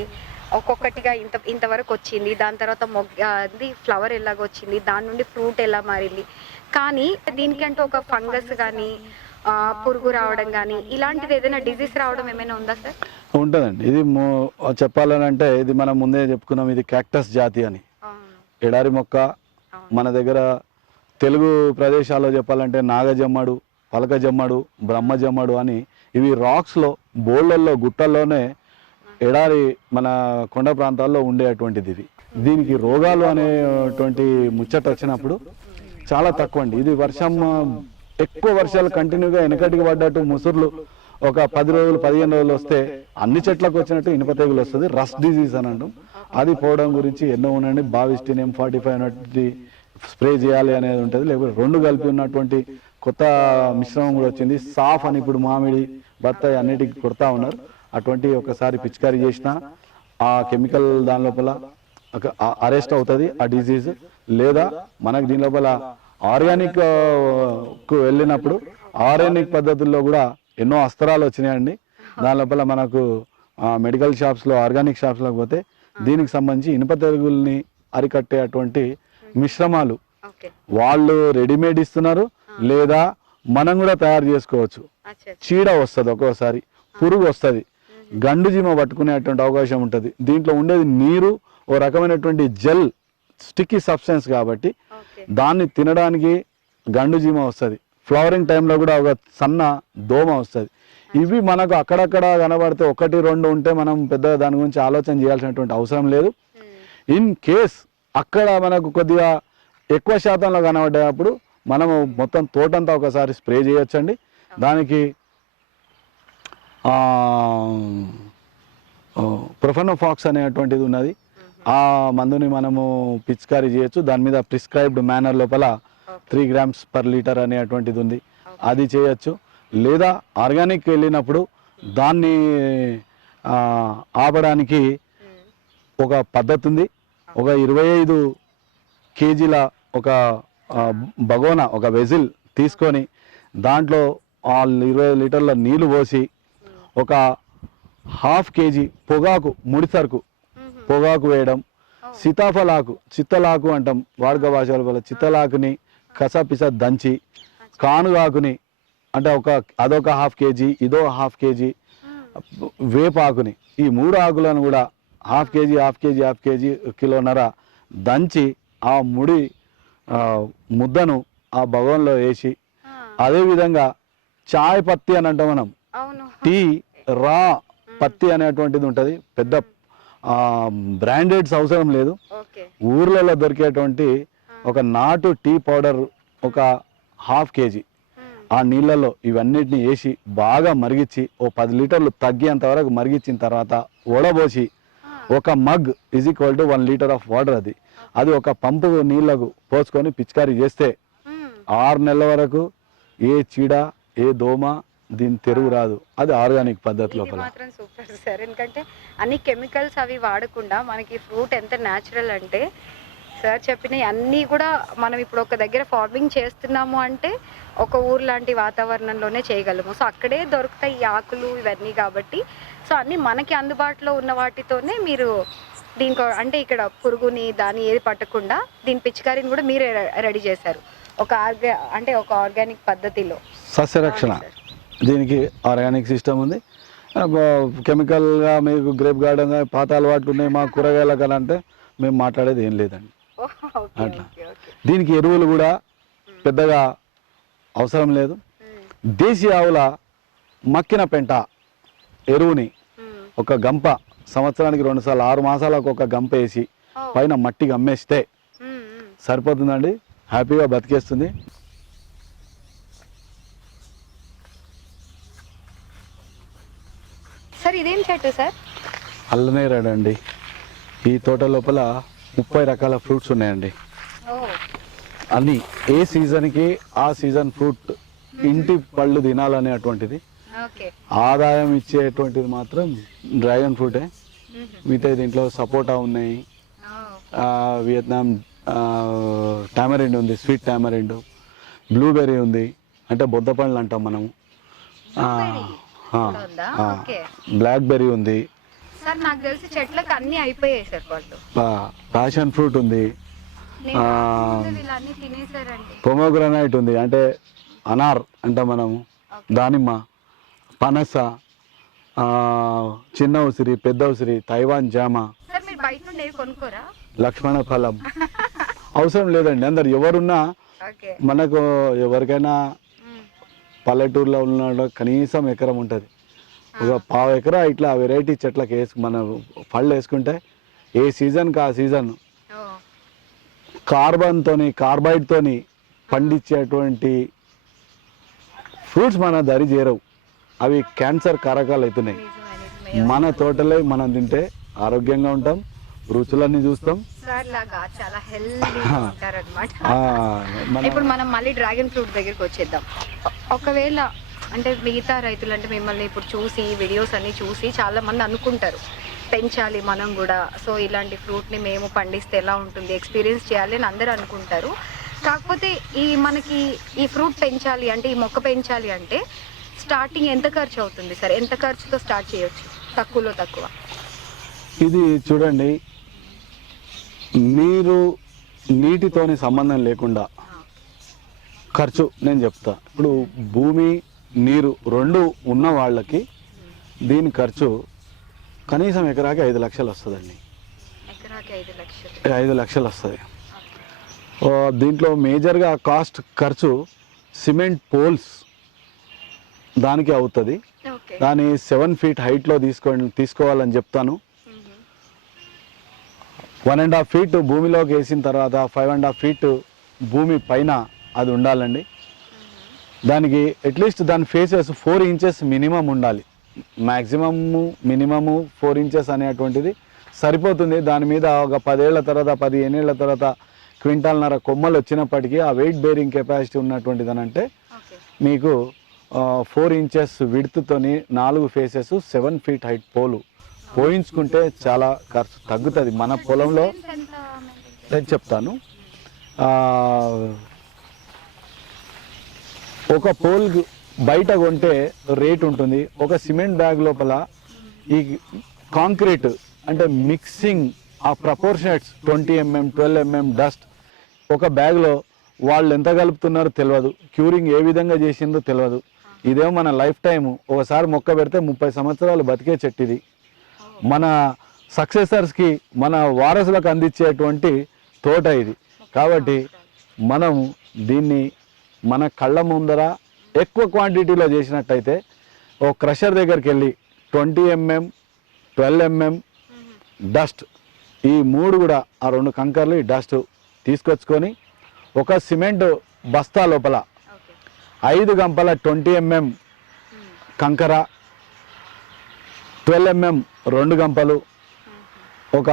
ఒక్కొక్కటిగా ఇంతవరకు వచ్చింది, దాని తర్వాత అది ఫ్లవర్ ఎలాగొచ్చింది, దాని నుండి ఫ్రూట్ ఎలా మారింది, కానీ దీనికంటే ఒక ఫంగస్ కానీ పురుగు రావడం కానీ ఇలాంటిది ఏదైనా డిజీజ్ రావడం ఏమైనా ఉందా సార్? ఉంటుందండి. ఇది చెప్పాలని అంటే ఇది మనం ముందే చెప్పుకున్నాం, ఇది క్యాక్టస్ జాతి అని, ఎడారి మొక్క. మన దగ్గర తెలుగు ప్రదేశాల్లో చెప్పాలంటే నాగజమ్మడు, పలకజమ్మడు, బ్రహ్మజమ్మడు అని ఇవి రాక్స్లో, బోళ్ళల్లో, గుట్టల్లోనే ఎడారి మన కొండ ప్రాంతాల్లో ఉండేటువంటిది. ఇది దీనికి రోగాలు అనేటువంటి ముచ్చట వచ్చినప్పుడు చాలా తక్కువ అండి. ఇది ఎక్కువ వర్షాలు కంటిన్యూగా వెనకటికి పడ్డట్టు ముసుర్లు ఒక 10 రోజులు 15 రోజులు వస్తే అన్ని చెట్లకు వచ్చినట్టు ఇనుప తెగులు వస్తుంది. రస్ట్ డిజీజ్ అని అంటాం. అది పోవడం గురించి ఎన్నో ఉండండి. బావిస్టిన్ M45 అన్నట్టు స్ప్రే చేయాలి అనేది ఉంటుంది. లేకపోతే 2 కలిపి ఉన్నటువంటి కొత్త మిశ్రమం కూడా వచ్చింది. సాఫ్ అని ఇప్పుడు మామిడి, బత్తాయి అన్నిటికీ కొడతా ఉన్నారు. అటువంటి ఒకసారి పిచికారీ చేసిన ఆ కెమికల్ దాని లోపల అరెస్ట్ అవుతుంది ఆ డిజీజ్. లేదా మనకు దీని లోపల ఆర్గానిక్ కు వెళ్ళినప్పుడు ఆర్గానిక్ పద్ధతుల్లో కూడా ఎన్నో అస్త్రాలు వచ్చినాయండి. దాని లోపల మనకు మెడికల్ షాప్స్లో, ఆర్గానిక్ షాప్స్లోకి పోతే దీనికి సంబంధించి ఇనుప తెగుల్ని అరికట్టేటువంటి మిశ్రమాలు వాళ్ళు రెడీమేడ్ ఇస్తున్నారు. లేదా మనం కూడా తయారు చేసుకోవచ్చు. చీడ వస్తుంది, ఒక్కోసారి పురుగు వస్తుంది, గండు జీమ పట్టుకునేటువంటి అవకాశం ఉంటుంది. దీంట్లో ఉండేది నీరు, ఓ రకమైనటువంటి జెల్, స్టిక్కీ సబ్స్టెన్స్ కాబట్టి దాన్ని తినడానికి గండు జీమ వస్తుంది. ఫ్లవరింగ్ టైంలో కూడా ఒక సన్న దోమ వస్తుంది. ఇవి మనకు అక్కడక్కడ కనబడితే 1, 2 ఉంటే మనం పెద్దగా దాని గురించి ఆలోచన చేయాల్సినటువంటి అవసరం లేదు. ఇన్ కేస్ అక్కడ మనకు కొద్దిగా ఎక్కువ శాతంలో కనబడ్డప్పుడు మనము మొత్తం తోటంతా ఒకసారి స్ప్రే చేయొచ్చండి. దానికి ప్రొఫెనోఫాక్స్ అనేటువంటిది ఉన్నది. ఆ మందుని మనము పిచికారీ చేయొచ్చు. దాని మీద ప్రిస్క్రైబ్డ్ మేనర్ లోపల 3 grams per liter అనేటువంటిది ఉంది, అది చేయొచ్చు. లేదా ఆర్గానిక్ వెళ్ళినప్పుడు దాన్ని ఆపడానికి ఒక పద్ధతి ఉంది. ఒక 25 kgల ఒక బగోనా, ఒక వెజిల్ తీసుకొని దాంట్లో 20 లీటర్ల నీళ్లు పోసి ఒక 1/2 kg పొగాకు, ముడిసరుకు పొగాకు వేయడం, సీతాఫలాకు, చిత్తలాకు అంటాం వాడుక భాషల వల్ల, చిత్తలాకుని కసపిస దంచి, కానుగాకుని అంటే అదొక 1/2 kg, ఇదో 1/2 kg, వేపాకుని, ఈ 3 ఆకులను కూడా 1/2 kg, కిలోన్నర దంచి ఆ ముడి ముద్దను ఆ భగవంలో వేసి, అదేవిధంగా చాయ్ పత్తి అని అంటాం మనం, టీ రా పత్తి అనేటువంటిది ఉంటుంది. పెద్ద బ్రాండెడ్స్ అవసరం లేదు. ఊర్లలో దొరికేటువంటి ఒక నాటు టీ పౌడర్ ఒక 1/2 kg ఆ నీళ్ళలో ఇవన్నిటిని వేసి బాగా మరిగించి ఓ 10 లీటర్లు తగ్గేంత వరకు మరిగించిన తర్వాత వడబోసి ఒక మగ్ = 1 లీటర్ ఆఫ్ వాటర్, అది ఒక పంపు నీళ్లకు పోసుకొని పిచికారీ చేస్తే 6 నెలల వరకు ఏ చీడ, ఏ దోమ దీని తెరుగు రాదు. అది ఆర్గానిక్ పద్ధతి లోపల. మాత్రం సూపర్ సార్. ఎందుకంటే అన్ని కెమికల్స్ అవి వాడకుండా మనకి ఫ్రూట్ ఎంత న్యాచురల్ అంటే, సార్ చెప్పినవి అన్నీ కూడా మనం ఇప్పుడు ఒక దగ్గర ఫార్మింగ్ చేస్తున్నాము అంటే ఒక ఊరు లాంటి వాతావరణంలోనే చేయగలము. సో అక్కడే దొరుకుతాయి ఈ ఆకులు ఇవన్నీ కాబట్టి, సో అన్నీ మనకి అందుబాటులో ఉన్న వాటితోనే మీరు దీనికి అంటే ఇక్కడ పురుగుని దాన్ని ఏది పట్టకుండా దీని పిచికారీని కూడా మీరే రెడీ చేశారు. ఒక అంటే ఒక ఆర్గానిక్ పద్ధతిలో సస్యరక్షణ. అవును సార్. దీనికి ఆర్గానిక్ సిస్టమ్ ఉంది. కెమికల్గా మీకు గ్రేప్ గార్డెన్ పాత అలవాట్లు ఉన్నాయి మా కూరగాయల కన్నా అంటే మేము మాట్లాడేది ఏం లేదండి. ఓకే అట్లా ఓకే ఓకే. దీనికి ఎరువులు కూడా పెద్దగా అవసరం లేదు. దేశీ ఆవుల మక్కిన పెంట ఎరువుని ఒక గంప సంవత్సరానికి 2 సార్లు 6 మాసాలకు ఒక గంప వేసి పైన మట్టికి అమ్మేస్తే సరిపోతుందండి. హ్యాపీగా బతికేస్తుంది. సార్ ఇదేం చెట్టు సార్? అల్లనేరేడండి. ఈ తోట లోపల 30 రకాల ఫ్రూట్స్ ఉన్నాయండి. అన్ని ఏ సీజన్కి ఆ సీజన్ ఫ్రూట్ ఇంటి పళ్ళు తినాలనేటువంటిది. ఆదాయం ఇచ్చేటువంటిది మాత్రం డ్రాగన్ ఫ్రూటే. మిగతా దీంట్లో సపోటా ఉన్నాయి, వియత్నాం టామరిండ్ ఉంది, స్వీట్ టామరిండ్, బ్లూబెర్రీ ఉంది అంటే బొద్ద పండ్లు అంటాం మనము, బ్లాక్ బెర్రీ ఉంది, సార్ నాకు తెలిసి చెట్లకు అన్ని అయిపోయాయి సార్ వాళ్ళు. ప్యాషన్ ఫ్రూట్ ఉంది, పొమోగ్రనైట్ ఉంది అంటే అనార్ అంటాం మనము, దానిమ్మ, పనస, చిన్న ఉసిరి, పెద్ద ఉసిరి, తైవాన్ జామ, లక్ష్మణ ఫలం. అవసరం లేదండి. అందరు ఎవరున్నా మనకు ఎవరికైనా పల్లెటూరులో ఉన్న కనీసం ఎకరం ఉంటుంది. ఒక పావు ఎకరా ఇట్లా వెరైటీ చెట్లకు మన పళ్ళు వేసుకుంటే ఏ సీజన్కి ఆ సీజన్ కార్బైడ్తోని పండించేటువంటి ఫ్రూట్స్ మన దరి చేరవు. అవి క్యాన్సర్ కారకాలు అవుతున్నాయి. మన తోటలే మనం తింటే ఆరోగ్యంగా ఉంటాం, రుచులన్నీ చూస్తాం. ఇప్పుడు మనం మళ్ళీ డ్రాగన్ ఫ్రూట్ దగ్గరికి వచ్చేద్దాం. ఒకవేళ అంటే మిగతా రైతులు అంటే మిమ్మల్ని ఇప్పుడు చూసి వీడియోస్ అన్ని చూసి చాలా మంది అనుకుంటారు పెంచాలి మనం కూడా, సో ఇలాంటి ఫ్రూట్ని మేము పండిస్తే ఎలా ఉంటుంది, ఎక్స్పీరియన్స్ చేయాలి అని అందరూ అనుకుంటారు. కాకపోతే మనకి ఈ ఫ్రూట్ పెంచాలి అంటే, ఈ మొక్క పెంచాలి అంటే స్టార్టింగ్ ఎంత ఖర్చు అవుతుంది సార్? ఎంత ఖర్చుతో స్టార్ట్ చేయొచ్చు తక్కువలో తక్కువ? ఇది చూడండి, మీరు నీటితోని సంబంధం లేకుండా ఖర్చు నేను చెప్తా. ఇప్పుడు భూమి నీరు రెండు ఉన్న వాళ్ళకి దీని ఖర్చు కనీసం ఎకరాకి 5 లక్షలు వస్తుందండి. 5 లక్షలు వస్తుంది. దీంట్లో మేజర్గా కాస్ట్ ఖర్చు సిమెంట్ పోల్స్ దానికి అవుతుంది. దాన్ని 7 ఫీట్ హైట్లో తీసుకోవాలని చెప్తాను. 1.5 ఫీట్ భూమిలోకి వేసిన తర్వాత 5.5 ఫీట్ భూమి పైన అది ఉండాలండి. దానికి అట్లీస్ట్ దాని ఫేసెస్ 4 ఇంచెస్ మినిమం ఉండాలి. మినిమము 4 ఇంచెస్ అనేటువంటిది సరిపోతుంది. దాని మీద ఒక 10 ఏళ్ల తర్వాత 15 ఏళ్ల తర్వాత క్వింటాల్నర కొమ్మలు వచ్చినప్పటికీ ఆ వెయిట్ బేరింగ్ కెపాసిటీ ఉన్నటువంటిది అని అంటే మీకు 4 ఇంచెస్ విడ్త్తోని 4 ఫేసెస్ 7 ఫీట్ హైట్ పోలు పోయించుకుంటే చాలా ఖర్చు తగ్గుతుంది. మన పొలంలో నేను చెప్తాను, ఒక పోల్ బయట కొంటే రేట్ ఉంటుంది. ఒక సిమెంట్ బ్యాగ్ లోపల ఈ కాంక్రీట్ అంటే మిక్సింగ్ ఆ ప్రపోర్షనేట్స్ 20 mm 12 mm డస్ట్ ఒక బ్యాగ్లో వాళ్ళు ఎంత కలుపుతున్నారో తెలియదు, క్యూరింగ్ ఏ విధంగా చేసిందో తెలియదు. ఇదేమో మన లైఫ్ టైం ఒకసారి మొక్క పెడితే 30 సంవత్సరాలు బతికే చెట్టు ఇది. మన సక్సెసర్స్కి మన వారసులకు అందించేటువంటి తోట ఇది. కాబట్టి మనం దీన్ని మన కళ్ళ ముందర ఎక్కువ క్వాంటిటీలో చేసినట్టయితే ఓ క్రషర్ దగ్గరికి వెళ్ళి 20 mm 12 mm డస్ట్ ఈ 3 కూడా ఆ 2 కంకర్లు ఈ డస్ట్ తీసుకొచ్చుకొని ఒక సిమెంట్ బస్తా లోపల 5 గంపల 20 mm కంకర, 12 mm 2 గంపలు, ఒక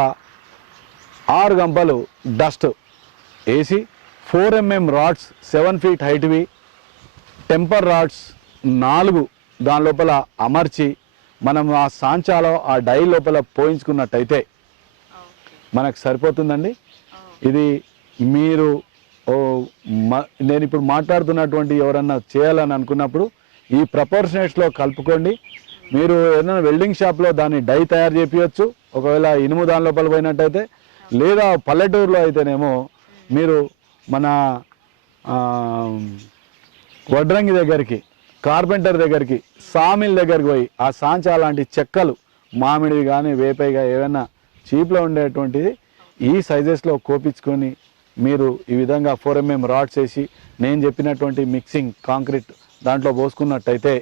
6 గంపలు డస్ట్ వేసి 4 mm రాడ్స్ 7 ఫీట్ హైట్వి, టెంపర్ రాడ్స్ 4 దాని లోపల అమర్చి మనం ఆ సాంచాలో ఆ డై లోపల పోయించుకున్నట్టయితే మనకు సరిపోతుందండి. ఇది మీరు నేను ఇప్పుడు మాట్లాడుతున్నటువంటి ఎవరన్నా చేయాలని అనుకున్నప్పుడు ఈ ప్రపోర్షనేట్స్లో కలుపుకోండి. మీరు ఏదైనా వెల్డింగ్ షాప్లో దాన్ని డై తయారు చేయించవచ్చు ఒకవేళ ఇనుము దాని లోపల పోయినట్టయితే, లేదా పల్లెటూరులో అయితేనేమో మీరు మన వడ్రంగి దగ్గరికి, కార్పెంటర్ దగ్గరికి, సామిల్ దగ్గరికి పోయి ఆ సాంచా లాంటి చెక్కలు మామిడివి కానీ వేపైగా ఏమైనా చీప్లో ఉండేటువంటిది ఈ సైజెస్లో కోపించుకొని మీరు ఈ విధంగా 4mm రాడ్స్ వేసి నేను చెప్పినటువంటి మిక్సింగ్ కాంక్రీట్ దాంట్లో పోసుకున్నట్టయితే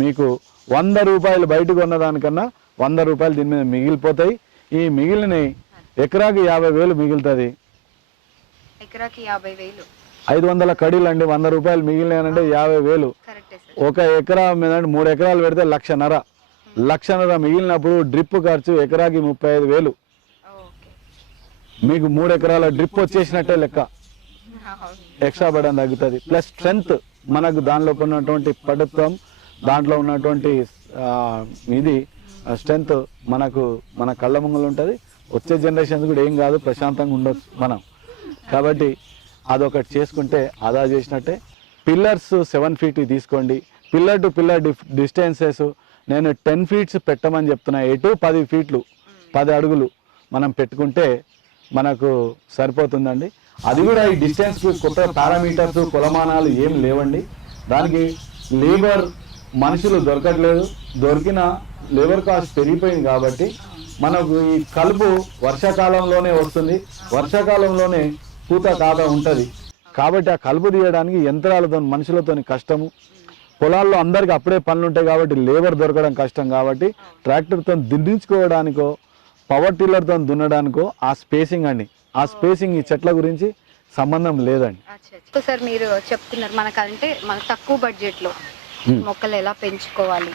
మీకు 100 రూపాయలు బయట కొన్నదానికన్నా 100 రూపాయలు దీని మీద మిగిలిపోతాయి. ఈ మిగిలిన ఎకరాకి 50,000 మిగులుతుంది. ఎకరాకి 50,000, 500 కడీలు అండి, 100 రూపాయలు మిగిలినాయంటే 50,000. ఒక ఎకరా మీద 3 ఎకరాలు పెడితే 1,50,000. 1,50,000 మిగిలినప్పుడు డ్రిప్ ఖర్చు ఎకరాకి 35,000. మీకు 3 ఎకరాల డ్రిప్ వచ్చేసినట్టే లెక్క. ఎక్స్ట్రా బర్డన్ తగ్గుతుంది. ప్లస్ స్ట్రెంగ్త్ మనకు దానిలో ఉన్నటువంటి పటుత్వం, దాంట్లో ఉన్నటువంటి ఇది స్ట్రెంగ్త్ మనకు మన కళ్ళ ముంగలు ఉంటుంది. వచ్చే జనరేషన్స్ కూడా ఏం కాదు, ప్రశాంతంగా ఉండొచ్చు మనం. కాబట్టి అదొకటి చేసుకుంటే ఆదా చేసినట్టే. పిల్లర్స్ 7 feet తీసుకోండి. పిల్లర్ టు పిల్లర్ డిస్టెన్సెస్ నేను 10 feet పెట్టమని చెప్తున్నా. ఎటు 10 feet 10 అడుగులు మనం పెట్టుకుంటే మనకు సరిపోతుందండి. అది కూడా ఈ డిస్టెన్స్ కొత్త పారామీటర్స్ కొలమానాలు ఏం లేవండి. దానికి లేబర్ మనుషులు దొరకట్లేదు. దొరికిన లేబర్ కాస్ట్ పెరిగిపోయింది కాబట్టి మనకు ఈ కలుపు వర్షాకాలంలోనే వస్తుంది, వర్షాకాలంలోనే పూత కాత ఉంటుంది. కాబట్టి ఆ కలుపు తీయడానికి యంత్రాలతో మనుషులతో కష్టము. పొలాల్లో అందరికీ అప్పుడే పనులు ఉంటాయి కాబట్టి లేబర్ దొరకడం కష్టం. కాబట్టి ట్రాక్టర్తో దున్నించుకోవడానికో పవర్ టిల్లర్తో దున్నడానికో ఆ స్పేసింగ్ అండి, ఆ స్పేసింగ్ ఈ చెట్ల గురించి సంబంధం లేదండి. సార్ మీరు చెప్తున్నారు మనకంటే మన తక్కువ బడ్జెట్లో మొక్కలు ఎలా పెంచుకోవాలి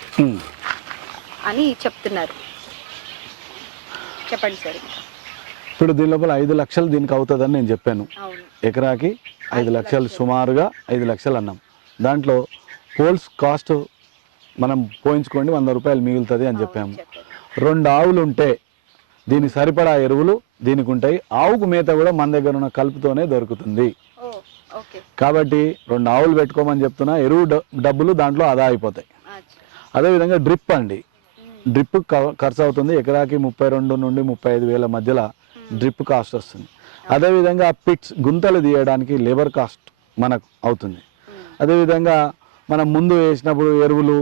అని చెప్తున్నారు, చెప్పండి సార్. ఇప్పుడు దీని లోపల 5 లక్షలు దీనికి అవుతుందని నేను చెప్పాను. ఎకరాకి 5 లక్షలు, సుమారుగా 5 లక్షలు అన్నాం. దాంట్లో పోల్స్ కాస్ట్ మనం పోయించుకోండి 100 రూపాయలు మిగులుతుంది అని చెప్పాము. 2 ఆవులు ఉంటే దీనికి సరిపడా ఎరువులు దీనికి ఉంటాయి. ఆవుకు మేత కూడా మన దగ్గర ఉన్న కలుపుతోనే దొరుకుతుంది. కాబట్టి 2 ఆవులు పెట్టుకోమని చెప్తున్నా. ఎరువు డబ్బులు దాంట్లో ఆదా అయిపోతాయి. అదేవిధంగా డ్రిప్ అండి, డ్రిప్ ఖర్చు అవుతుంది. ఎకరాకి 32 నుండి 35,000 మధ్యలో డ్రిప్ కాస్ట్ వస్తుంది. అదేవిధంగా పిట్స్ గుంతలు తీయడానికి లేబర్ కాస్ట్ మనకు అవుతుంది. అదేవిధంగా మనం ముందు వేసినప్పుడు ఎరువులు,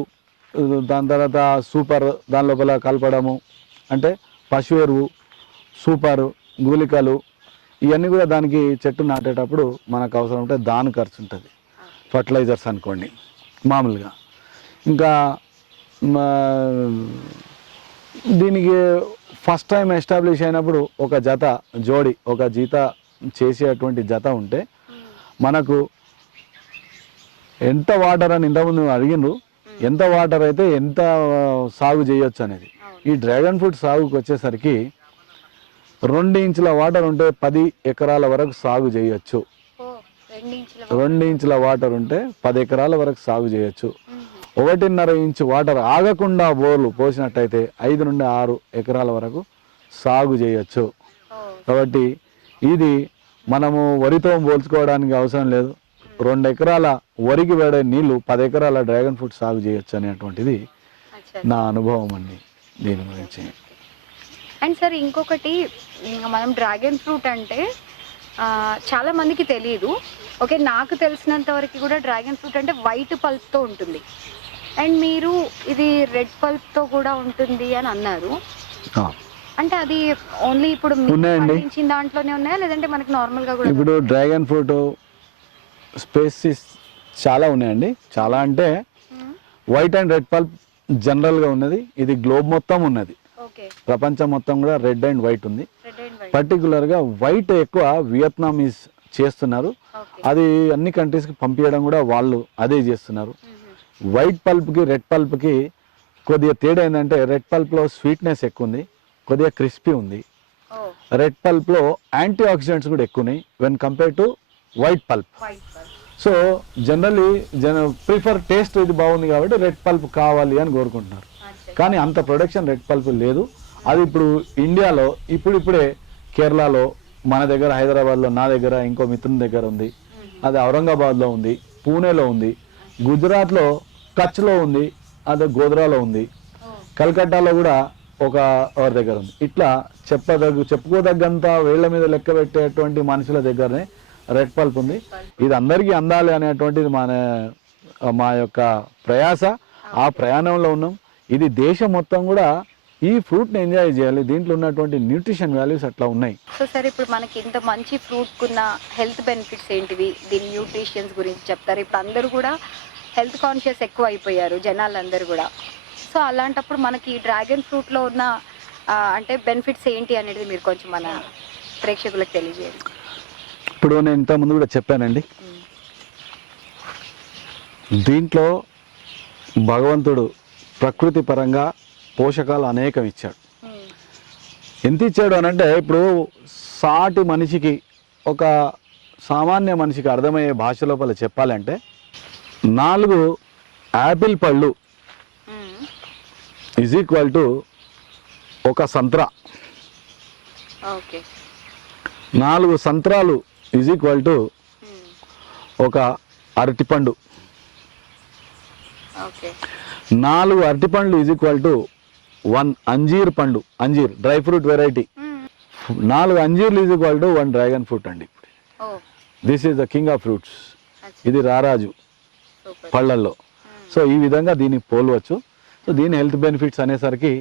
దాని తర్వాత సూపర్ దాని లోపల కలపడము, అంటే పశు ఎరువు, సూపర్, గుళికలు, ఇవన్నీ కూడా దానికి చెట్టు నాటేటప్పుడు మనకు అవసరం ఉంటే దాని ఖర్చు ఉంటుంది. ఫర్టిలైజర్స్ అనుకోండి మామూలుగా. ఇంకా దీనికి ఫస్ట్ టైం ఎస్టాబ్లిష్ అయినప్పుడు ఒక జత జోడి, ఒక జీత చేసేటువంటి జత ఉంటే మనకు ఎంత వాటర్ అని ఇంతకుముందు అడిగినారు, ఎంత వాటర్ అయితే ఎంత సాగు చేయొచ్చు అనేది. ఈ డ్రాగన్ ఫ్రూట్ సాగుకు వచ్చేసరికి 2 ఇంచుల వాటర్ ఉంటే 10 ఎకరాల వరకు సాగు చేయొచ్చు. 2 ఇంచుల వాటర్ ఉంటే 10 ఎకరాల వరకు సాగు చేయొచ్చు. 1.5 ఇంచు వాటర్ ఆగకుండా బోర్లు పోసినట్టయితే 5 నుండి 6 ఎకరాల వరకు సాగు చేయొచ్చు. కాబట్టి ఇది మనము వరితో పోల్చుకోవడానికి అవసరం లేదు. 2 ఎకరాల వరికి పడే నీళ్లు 10 ఎకరాల డ్రాగన్ ఫ్రూట్ సాగు చేయొచ్చు అనేటువంటిది నా అనుభవం అండి దీని గురించి. అండ్ సార్ ఇంకొకటి, మనం డ్రాగన్ ఫ్రూట్ అంటే చాలా మందికి తెలియదు. ఓకే, నాకు తెలిసినంత వరకు కూడా డ్రాగన్ ఫ్రూట్ అంటే వైట్ పల్ప్తో ఉంటుంది. అండ్ మీరు ఇది రెడ్ పల్ప్తో కూడా ఉంటుంది అని అన్నారు. అంటే అది ఓన్లీ ఇప్పుడు పండించిన దాంట్లోనే ఉన్నాయా, లేదంటే మనకి నార్మల్గా కూడా? ఇప్పుడు డ్రాగన్ ఫ్రూట్ స్పేసీస్ చాలా ఉన్నాయండి. చాలా అంటే వైట్ అండ్ రెడ్ పల్ప్ జనరల్గా ఉన్నది. ఇది గ్లోబ్ మొత్తం ఉన్నది, ప్రపంచం మొత్తం కూడా రెడ్ అండ్ వైట్ ఉంది. పర్టికులర్గా వైట్ ఎక్కువ వియత్నామీస్ చేస్తున్నారు. అది అన్ని కంట్రీస్కి పంపించడం కూడా వాళ్ళు అదే చేస్తున్నారు. వైట్ పల్ప్కి రెడ్ పల్ప్కి కొద్దిగా తేడా ఏంటంటే రెడ్ పల్ప్లో స్వీట్నెస్ ఎక్కువ ఉంది, కొద్దిగా క్రిస్పీ ఉంది. రెడ్ పల్ప్లో యాంటీ ఆక్సిడెంట్స్ కూడా ఎక్కువ ఉన్నాయి when compare to white pulp. So generally prefer taste ఇది బాగుంది కాబట్టి రెడ్ పల్ప్ కావాలి అని కోరుకుంటున్నారు. కానీ అంత ప్రొడక్షన్ రెడ్ పల్ప్ లేదు. అది ఇప్పుడు ఇండియాలో ఇప్పుడిప్పుడే కేరళలో, మన దగ్గర హైదరాబాద్లో, నా దగ్గర ఇంకో మిత్రుని దగ్గర ఉంది. అది ఔరంగాబాద్లో ఉంది, పూణేలో ఉంది, గుజరాత్లో కచ్లో ఉంది, అదే గోధ్రాలో ఉంది, కలకట్టాలో కూడా ఎవరి దగ్గర ఉంది. ఇట్లా చెప్పుకోదగ్గంత వేళ్ల మీద లెక్క పెట్టేటువంటి మనుషుల దగ్గరనే రెడ్ పల్ప్ ఉంది. ఇది అందరికీ అందాలి అనేటువంటిది మా యొక్క ప్రయాస. ఆ ప్రయాణంలో ఉన్నాం. ఇది దేశం మొత్తం కూడా ఈ ఫ్రూట్ని ఎంజాయ్ చేయాలి. దీంట్లో ఉన్నటువంటి న్యూట్రిషన్ వాల్యూస్ అట్లా ఉన్నాయి. సో సార్, ఇప్పుడు మనకి ఇంత మంచి ఫ్రూట్ ఉన్న హెల్త్ బెనిఫిట్స్ ఏంటివి, దీని న్యూట్రిషన్స్ గురించి చెప్తారు. ఇప్పుడు అందరూ కూడా హెల్త్ కాన్షియస్ ఎక్కువ అయిపోయారు జనాలందరూ కూడా. సో అలాంటప్పుడు మనకి డ్రాగన్ ఫ్రూట్లో ఉన్న అంటే బెనిఫిట్స్ ఏంటి అనేది మీరు కొంచెం మన ప్రేక్షకులకు తెలియజేయండి. ఇప్పుడు నేను ఇంతకుముందు కూడా చెప్పానండి, దీంట్లో భగవంతుడు ప్రకృతి పరంగా పోషకాలు అనేకం ఇచ్చాడు. ఎంత ఇచ్చాడు అని అంటే, ఇప్పుడు సాటి మనిషికి, ఒక సామాన్య మనిషికి అర్థమయ్యే భాష లోపల చెప్పాలంటే, 4 యాపిల్ పళ్ళు ఈజ్ ఈక్వల్ టు ఒక సంత్రా. 4 సంత్రాలు ఈజ్ ఈక్వల్ టు ఒక అరటిపండు. 4 అరటిపండ్లు ఈజ్ ఈక్వల్ టు 1 అంజీర్ పండు, అంజీర్ డ్రై ఫ్రూట్ వెరైటీ. 4 అంజీర్లు is equal to 1 dragon fruit అండి. This is the king of fruits. ఇది రారాజు పళ్ళల్లో. సో ఈ విధంగా దీన్ని పోలవచ్చు. సో దీని హెల్త్ బెనిఫిట్స్ అనేసరికి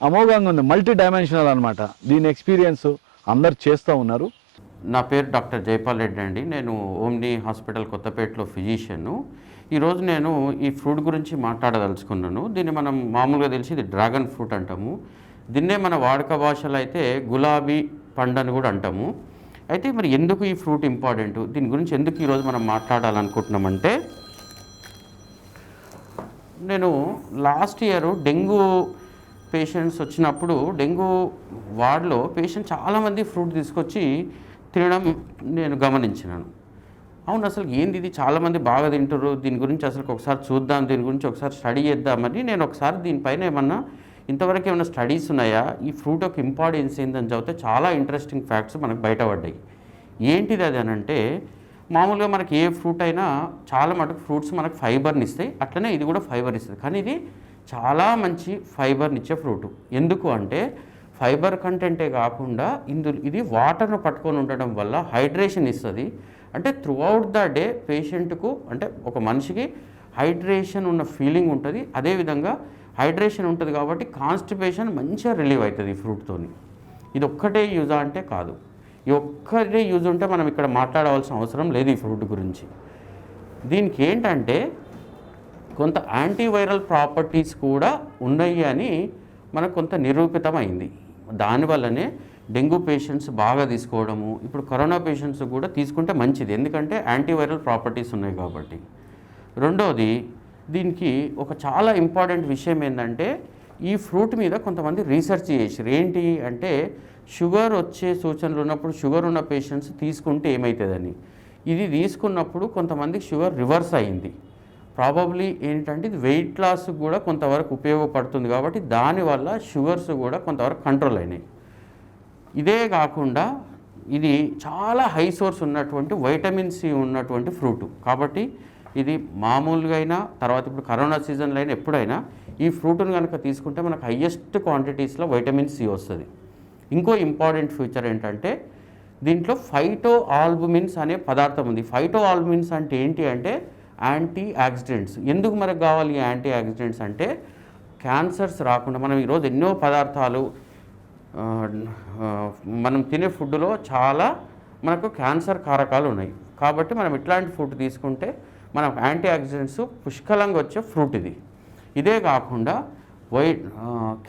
అమోఘంగా ఉంది, మల్టీ డైమెన్షనల్ అనమాట. దీని ఎక్స్పీరియన్స్ అందరు చేస్తూ ఉన్నారు. నా పేరు డాక్టర్ జైపాల్ రెడ్డి అండి. నేను ఓమ్ని హాస్పిటల్ కొత్తపేటలో ఫిజిషియను. ఈరోజు నేను ఈ ఫ్రూట్ గురించి మాట్లాడదలుచుకున్నాను. దీన్ని మనం మామూలుగా తెలిసి ఇది డ్రాగన్ ఫ్రూట్ అంటాము. దీన్నే మన వాడుక భాషలో అయితే గులాబీ పండు అని కూడా అంటాము. అయితే మరి ఎందుకు ఈ ఫ్రూట్ ఇంపార్టెంట్, దీని గురించి ఎందుకు ఈరోజు మనం మాట్లాడాలనుకుంటున్నామంటే, నేను లాస్ట్ ఇయర్ డెంగ్యూ పేషెంట్స్ వచ్చినప్పుడు డెంగ్యూ వార్డులో పేషెంట్ చాలామంది ఫ్రూట్ తీసుకొచ్చి తినడం నేను గమనించినాను. అవును, అసలు ఏంది ఇది, చాలామంది బాగా తింటారు, దీని గురించి అసలు ఒకసారి చూద్దాం, దీని గురించి ఒకసారి స్టడీ చేద్దామని నేను ఒకసారి దీనిపైన ఏమన్నా ఇంతవరకు ఏమైనా స్టడీస్ ఉన్నాయా, ఈ ఫ్రూట్ యొక్క ఇంపార్టెన్స్ ఏందని చదివితే చాలా ఇంట్రెస్టింగ్ ఫ్యాక్ట్స్ మనకు బయటపడ్డాయి. ఏంటిది అది అని అంటే, మామూలుగా మనకి ఏ ఫ్రూట్ అయినా చాలా మటుకు ఫ్రూట్స్ మనకు ఫైబర్ని ఇస్తాయి, అట్లనే ఇది కూడా ఫైబర్ ఇస్తుంది. కానీ ఇది చాలా మంచి ఫైబర్ని ఇచ్చే ఫ్రూట్. ఎందుకు అంటే ఫైబర్ కంటెంటే కాకుండా ఇది వాటర్ను పట్టుకొని ఉండడం వల్ల హైడ్రేషన్ ఇస్తుంది. అంటే త్రూ అవుట్ ద డే పేషెంట్కు, అంటే ఒక మనిషికి హైడ్రేషన్ ఉన్న ఫీలింగ్ ఉంటుంది. అదేవిధంగా హైడ్రేషన్ ఉంటుంది కాబట్టి కాన్స్టిపేషన్ మంచిగా రిలీవ్ అవుతుంది ఈ ఫ్రూట్తోని. ఇది ఒక్కటే యూజా అంటే కాదు. ఈ ఒక్కటే యూజ్ ఉంటే మనం ఇక్కడ మాట్లాడవలసిన అవసరం లేదు ఈ ఫ్రూట్ గురించి. దీనికి ఏంటంటే కొంత యాంటీవైరల్ ప్రాపర్టీస్ కూడా ఉన్నాయి అని మనకు కొంత నిరూపితమైంది. దానివల్లనే డెంగ్యూ పేషెంట్స్ బాగా తీసుకోవడము, ఇప్పుడు కరోనా పేషెంట్స్ కూడా తీసుకుంటే మంచిది, ఎందుకంటే యాంటీవైరల్ ప్రాపర్టీస్ ఉన్నాయి కాబట్టి. రెండోది, దీనికి ఒక చాలా ఇంపార్టెంట్ విషయం ఏంటంటే, ఈ ఫ్రూట్ మీద కొంతమంది రీసెర్చ్ చేసారు. ఏంటి అంటే, షుగర్ వచ్చే సూచనలు ఉన్నప్పుడు షుగర్ ఉన్న పేషెంట్స్ తీసుకుంటే ఏమవుతుందని. ఇది తీసుకున్నప్పుడు కొంతమందికి షుగర్ రివర్స్ అయింది. ప్రాబబ్లీ ఏంటంటే ఇది వెయిట్ లాస్ కూడా కొంతవరకు ఉపయోగపడుతుంది కాబట్టి దానివల్ల షుగర్స్ కూడా కొంతవరకు కంట్రోల్ అయినాయి. ఇదే కాకుండా ఇది చాలా హై సోర్స్ ఉన్నటువంటి వైటమిన్ సి ఉన్నటువంటి ఫ్రూట్ కాబట్టి ఇది మామూలుగా అయినా, తర్వాత ఇప్పుడు కరోనా సీజన్లో అయినా, ఎప్పుడైనా ఈ ఫ్రూట్ను కనుక తీసుకుంటే మనకు హయ్యెస్ట్ క్వాంటిటీస్లో వైటమిన్ సి వస్తుంది. ఇంకో ఇంపార్టెంట్ ఫీచర్ ఏంటంటే, దీంట్లో ఫైటో ఆల్బుమిన్స్ అనే పదార్థం ఉంది. ఫైటో ఆల్బుమిన్స్ అంటే ఏంటి అంటే యాంటీ ఆక్సిడెంట్స్. ఎందుకు మనకు కావాలి ఈ యాంటీ ఆక్సిడెంట్స్ అంటే, క్యాన్సర్స్ రాకుండా. మనం ఈరోజు ఎన్నో పదార్థాలు మనం తినే ఫుడ్లో చాలా మనకు క్యాన్సర్ కారకాలు ఉన్నాయి. కాబట్టి మనం ఇట్లాంటి ఫుడ్ తీసుకుంటే మనం యాంటీ ఆక్సిడెంట్స్ పుష్కలంగా వచ్చే ఫ్రూట్ ఇది. ఇదే కాకుండా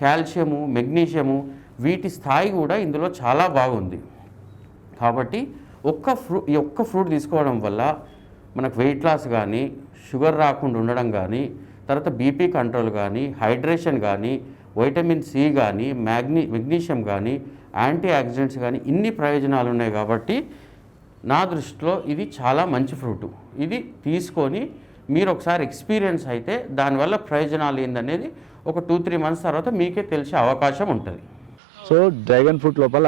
కాల్షియము, మెగ్నీషియము వీటి స్థాయి కూడా ఇందులో చాలా బాగుంది. కాబట్టి ఈ ఒక్క ఫ్రూట్ తీసుకోవడం వల్ల మనకు వెయిట్ లాస్ కానీ, షుగర్ రాకుండా ఉండడం కానీ, తర్వాత బీపీ కంట్రోల్ కానీ, హైడ్రేషన్ కానీ, వైటమిన్ సి కానీ, మెగ్నీషియం కానీ, యాంటీ ఆక్సిడెంట్స్ కానీ ఇన్ని ప్రయోజనాలు ఉన్నాయి. కాబట్టి నా దృష్టిలో ఇది చాలా మంచి ఫ్రూటు. ఇది తీసుకొని మీరు ఒకసారి ఎక్స్పీరియన్స్ అయితే దానివల్ల ప్రయోజనాలు ఏందనేది ఒక 2-3 మంత్స్ తర్వాత మీకే తెలిసే అవకాశం ఉంటుంది. సో డ్రాగన్ ఫ్రూట్ లోపల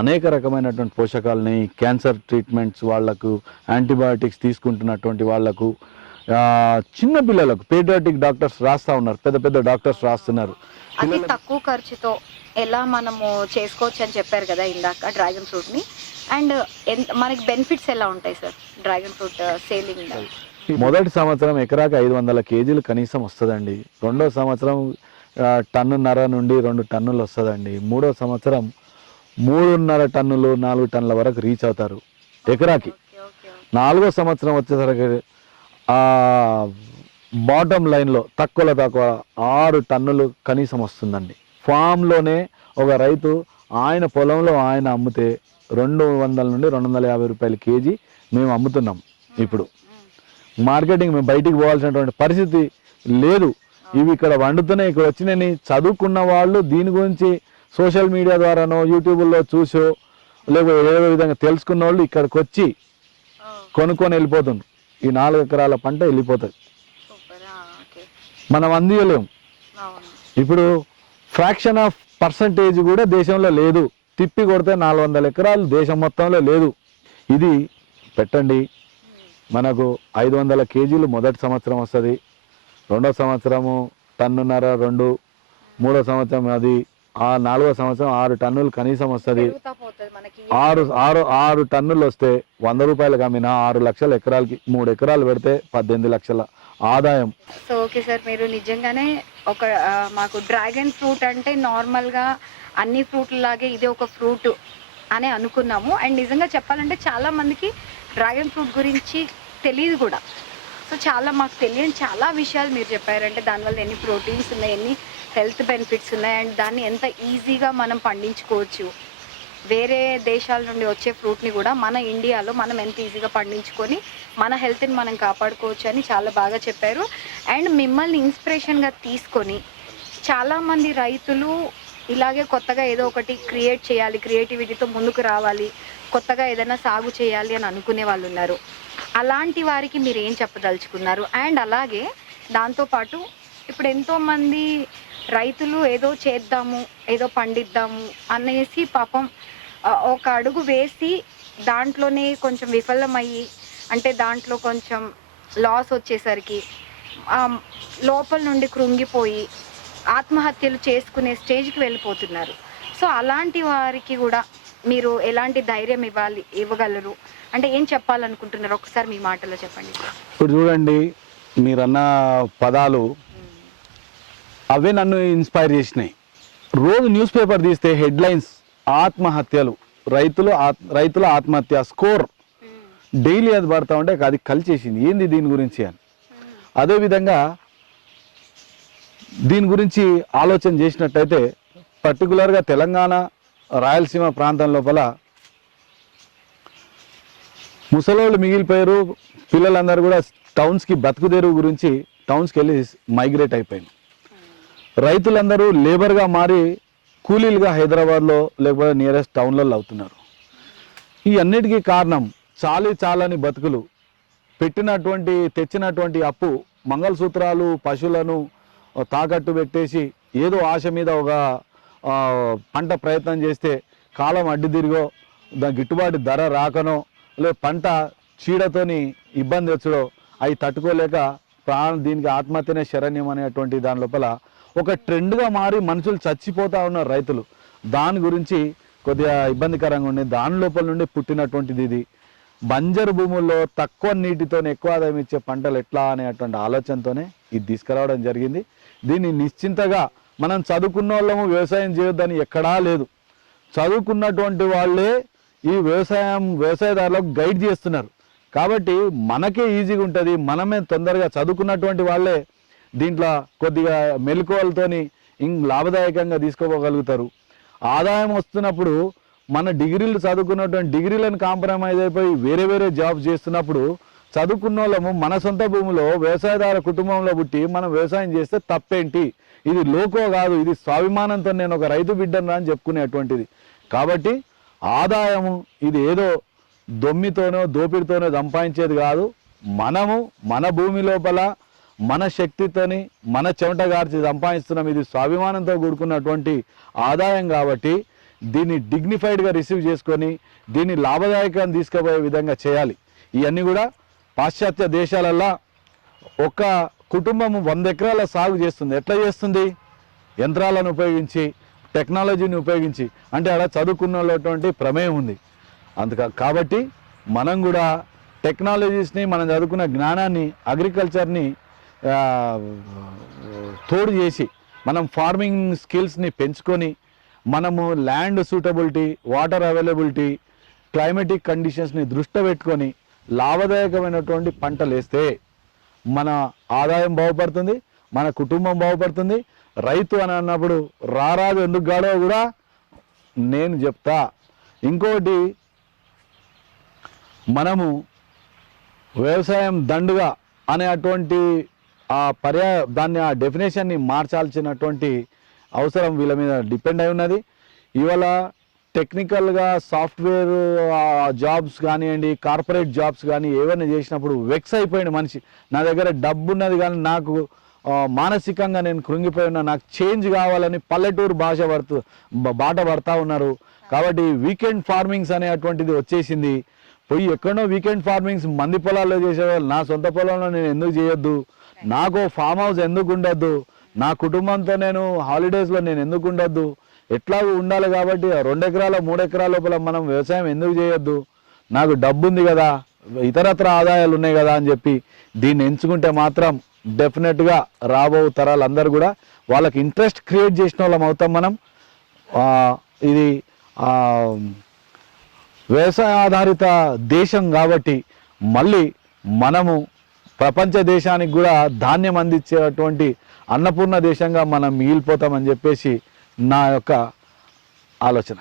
అనేక రకమైనటువంటి పోషకాలని, క్యాన్సర్ ట్రీట్మెంట్స్ వాళ్లకు, యాంటీబయాటిక్స్ తీసుకుంటున్నటువంటి వాళ్లకు, చిన్న పిల్లలకు పేడియాట్రిక్ డాక్టర్స్ రాస్తా ఉన్నారు, పెద్ద పెద్ద డాక్టర్స్ రాస్తున్నారు. అది తక్కువ ఖర్చుతో ఎలా మనము చేసుకోవచ్చు అని చెప్పారు కదా ఇందాక డ్రాగన్ ఫ్రూట్ని. అండ్ మనకి బెనిఫిట్స్ ఎలా ఉంటాయి సార్ డ్రాగన్ ఫ్రూట్ సేలింగ్? మొదటి సంవత్సరం ఎకరాకి 500 కేజీలు కనీసం వస్తుందండి. రెండో సంవత్సరం టన్నున్నర నుండి 2 టన్నులు వస్తుందండి. మూడో సంవత్సరం 3.5 టన్నులు 4 టన్నుల వరకు రీచ్ అవుతారు ఎకరాకి. నాలుగో సంవత్సరం వచ్చేసరికి బాటమ్ లైన్లో తక్కువలో తక్కువ 6 టన్నులు కనీసం వస్తుందండి. ఫామ్లోనే ఒక రైతు ఆయన పొలంలో ఆయన అమ్మితే 200 నుండి 250 రూపాయల కేజీ మేము అమ్ముతున్నాం. ఇప్పుడు మార్కెటింగ్ మేము బయటికి పోవాల్సినటువంటి పరిస్థితి లేదు. ఇవి ఇక్కడ వండుతున్నాయి, ఇక్కడ వచ్చినాయని చదువుకున్న వాళ్ళు దీని గురించి సోషల్ మీడియా ద్వారానో యూట్యూబ్లో చూసో లేకపోతే ఏదో విధంగా తెలుసుకున్న వాళ్ళు ఇక్కడికి వచ్చి కొనుక్కొని వెళ్ళిపోతున్నారు. ఈ 4 ఎకరాల పంట వెళ్ళిపోతుంది, మనం అందియలేము. ఇప్పుడు ఫ్రాక్షన్ ఆఫ్ పర్సంటేజ్ కూడా దేశంలో లేదు. తిప్పి కొడితే 400 ఎకరాలు దేశం మొత్తంలో లేదు. ఇది పెట్టండి, మనకు 500 కేజీలు మొదటి సంవత్సరం వస్తుంది, రెండో సంవత్సరము టన్నున్నర 2, మూడో సంవత్సరం అది, నాలుగో సంవత్సరం 6 టన్నులు కనీసం వస్తుంది. 6 టన్నులు వస్తే 100 రూపాయలకు అమ్మిన 6 లక్షల ఎకరాలకి 3 ఎకరాలు పెడితే 18 లక్షల ఆదాయం. సో ఓకే సార్, మీరు నిజంగానే ఒక మాకు డ్రాగన్ ఫ్రూట్ అంటే నార్మల్గా అన్ని ఫ్రూట్ల లాగే ఇది ఒక ఫ్రూట్ అని అనుకున్నాము. అండ్ నిజంగా చెప్పాలంటే చాలా మందికి డ్రాగన్ ఫ్రూట్ గురించి తెలియదు కూడా. సో చాలా మాకు తెలియని చాలా విషయాలు మీరు చెప్పారంటే దానివల్ల ఎన్ని ప్రోటీన్స్ ఉన్నాయి, ఎన్ని హెల్త్ బెనిఫిట్స్ ఉన్నాయి, అండ్ దాన్ని ఎంత ఈజీగా మనం పండించుకోవచ్చు. వేరే దేశాల నుండి వచ్చే ఫ్రూట్ని కూడా మన ఇండియాలో మనం ఎంత ఈజీగా పండించుకొని మన హెల్త్ని మనం కాపాడుకోవచ్చు అని చాలా బాగా చెప్పారు. అండ్ మిమ్మల్ని ఇన్స్పిరేషన్గా తీసుకొని చాలామంది రైతులు ఇలాగే కొత్తగా ఏదో ఒకటి క్రియేట్ చేయాలి, క్రియేటివిటీతో ముందుకు రావాలి, కొత్తగా ఏదైనా సాగు చేయాలి అని అనుకునే వాళ్ళు ఉన్నారు. అలాంటి వారికి మీరు ఏం చెప్పదలుచుకున్నారు? అండ్ అలాగే దాంతోపాటు ఇప్పుడు ఎంతోమంది రైతులు ఏదో చేద్దాము, ఏదో పండిద్దాము అనేసి పాపం ఒక అడుగు వేసి దాంట్లోనే కొంచెం విఫలమయ్యి, అంటే దాంట్లో కొంచెం లాస్ వచ్చేసరికి లోపల నుండి కృంగిపోయి ఆత్మహత్యలు చేసుకునే స్టేజ్కి వెళ్ళిపోతున్నారు. సో అలాంటి వారికి కూడా మీరు ఎలాంటి ధైర్యం ఇవ్వగలరు, అంటే ఏం చెప్పాలనుకుంటున్నారు? ఒకసారి మీ మాటలో చెప్పండి. ఇప్పుడు చూడండి, మీరన్న పదాలు అవే నన్ను ఇన్స్పైర్ చేసినాయి. రోజు న్యూస్ పేపర్ తీస్తే హెడ్లైన్స్ ఆత్మహత్యలు, రైతుల ఆత్మహత్య స్కోర్ డైలీ అది పడతా ఉంటే అది కలిచేసింది ఏంది దీని గురించి అని. అదేవిధంగా దీని గురించి ఆలోచన చేసినట్టయితే పర్టికులర్గా తెలంగాణ రాయలసీమ ప్రాంతం లోపల ముసలోళ్ళు మిగిలిపోయారు. పిల్లలందరూ కూడా టౌన్స్కి బతుకుదేరు గురించి టౌన్స్కి వెళ్ళి మైగ్రేట్ అయిపోయింది. రైతులందరూ లేబర్గా మారి కూలీలుగా హైదరాబాద్లో లేకపోతే నియరెస్ట్ టౌన్లలో అవుతున్నారు. ఈ అన్నిటికీ కారణం చాలని బతుకులు, తెచ్చినటువంటి అప్పు, మంగళసూత్రాలు, పశువులను తాకట్టు పెట్టేసి ఏదో ఆశ మీద ఒక పంట ప్రయత్నం చేస్తే కాలం అడ్డు తిరిగో, దాని గిట్టుబాటు ధర రాకనో, లే పంట చీడతోని ఇబ్బంది వచ్చడో అవి తట్టుకోలేక దీనికి ఆత్మహత్యనే శరణ్యం అనేటువంటి దాని లోపల ఒక ట్రెండ్గా మారి మనుషులు చచ్చిపోతూ ఉన్నారు రైతులు. దాని గురించి కొద్దిగా ఇబ్బందికరంగా ఉండే దాని లోపల నుండి పుట్టినటువంటిది ఇది. బంజరు భూముల్లో తక్కువ నీటితో ఎక్కువ ఆదాయం ఇచ్చే పంటలు ఎట్లా అనేటువంటి ఆలోచనతోనే ఇది తీసుకురావడం జరిగింది. దీన్ని నిశ్చింతగా మనం చదువుకున్న వాళ్ళము వ్యవసాయం చేయొద్దని ఎక్కడా లేదు. చదువుకున్నటువంటి వాళ్ళే ఈ వ్యవసాయదారులకు గైడ్ చేస్తున్నారు. కాబట్టి మనకే ఈజీగా ఉంటుంది. మనమే తొందరగా చదువుకున్నటువంటి వాళ్ళే దీంట్లో కొద్దిగా మెలకువలతోని లాభదాయకంగా తీసుకోగలుగుతారు. ఆదాయం వస్తున్నప్పుడు మన డిగ్రీలు చదువుకున్నటువంటి డిగ్రీలను కాంప్రమైజ్ అయిపోయి వేరే జాబ్స్ చేస్తున్నప్పుడు చదువుకున్న వాళ్ళము మన సొంత భూమిలో వ్యవసాయదార కుటుంబంలో పుట్టి మనం వ్యవసాయం చేస్తే తప్పేంటి? ఇది లోకో కాదు, ఇది స్వాభిమానంతో నేను ఒక రైతు బిడ్డను అని చెప్పుకునేటువంటిది. కాబట్టి ఆదాయము ఇది ఏదో దొమ్మితోనో దోపిడితోనో సంపాదించేది కాదు. మనము మన భూమి లోపల మన శక్తితోని మన చెమట గార్చి సంపాదిస్తున్నాం. ఇది స్వాభిమానంతో కూడుకున్నటువంటి ఆదాయం కాబట్టి దీన్ని డిగ్నిఫైడ్గా రిసీవ్ చేసుకొని దీన్ని లాభదాయకంగా తీసుకుపోయే విధంగా చేయాలి. ఇవన్నీ కూడా పాశ్చాత్య దేశాలల్లో ఒక కుటుంబం 100 ఎకరాల సాగు చేస్తుంది. ఎట్లా చేస్తుంది? యంత్రాలను ఉపయోగించి, టెక్నాలజీని ఉపయోగించి. అంటే అక్కడ చదువుకున్నటువంటి ప్రమేయం ఉంది. కాబట్టి మనం కూడా టెక్నాలజీస్ని, మనం చదువుకున్న జ్ఞానాన్ని, అగ్రికల్చర్ని తోడు చేసి మనం ఫార్మింగ్ స్కిల్స్ని పెంచుకొని మనము land suitability, water availability, climatic కండిషన్స్ని దృష్టిలో పెట్టుకొని లాభదాయకమైనటువంటి పంటలు వేస్తే మన ఆదాయం బాగుపడుతుంది, మన కుటుంబం బాగుపడుతుంది. రైతు అని అన్నప్పుడు రారాదు ఎందుకు గాడో కూడా నేను చెప్తా. ఇంకోటి, మనము వ్యవసాయం దండుగా అనే అటువంటి దాన్ని ఆ డెఫినేషన్ని మార్చాల్సినటువంటి అవసరం వీళ్ళ మీద డిపెండ్ అయి ఉన్నది. ఇవాళ టెక్నికల్గా సాఫ్ట్వేర్ జాబ్స్ కానివ్వండి, కార్పొరేట్ జాబ్స్ కానీ ఏమైనా చేసినప్పుడు వెక్స్ అయిపోయిన మనిషి, నా దగ్గర డబ్బు ఉన్నది కానీ నాకు మానసికంగా నేను కృంగిపోయి ఉన్నా, నాకు చేంజ్ కావాలని పల్లెటూరు బాట పడతా ఉన్నారు. కాబట్టి వీకెండ్ ఫార్మింగ్స్ అనేటువంటిది వచ్చేసింది. పోయి ఎక్కడో వీకెండ్ ఫార్మింగ్స్ మంది పొలాల్లో చేసేవాళ్ళు, నా సొంత పొలంలో నేను ఎందుకు చేయొద్దు, నాకు ఫామ్ హౌస్ ఎందుకు ఉండొద్దు, నా కుటుంబంతో నేను హాలిడేస్లో నేను ఎందుకు ఉండొద్దు, ఎట్లాగూ ఉండాలి. కాబట్టి 2 ఎకరాల 3 ఎకరాల లోపల మనం వ్యవసాయం ఎందుకు చేయొద్దు, నాకు డబ్బు ఉంది కదా, ఇతరత్ర ఆదాయాలు ఉన్నాయి కదా అని చెప్పి దీన్ని ఎంచుకుంటే మాత్రం డెఫినెట్గా రాబో తరాలందరూ కూడా వాళ్ళకి ఇంట్రెస్ట్ క్రియేట్ చేసిన వాళ్ళం అవుతాం మనం. ఇది వ్యవసాయ ఆధారిత దేశం కాబట్టి మళ్ళీ మనము ప్రపంచ దేశానికి కూడా ధాన్యం అందించేటువంటి అన్నపూర్ణ దేశంగా మనం మిగిలిపోతామని చెప్పేసి నా యొక్క ఆలోచన.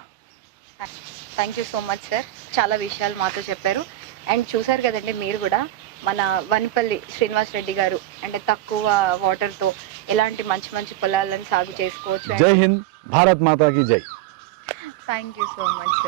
Thank you so much sir, చాలా విషయాలు మాతో చెప్పారు. అండ్ చూసారు కదండి మీరు కూడా మన వనిపల్లి శ్రీనివాస్ రెడ్డి గారు అంటే తక్కువ వాటర్తో ఎలాంటి మంచి మంచి పొలాలను సాగు చేసుకోవచ్చు. జై హింద్, భారత్ మాతాకి జై. Thank you so much sir.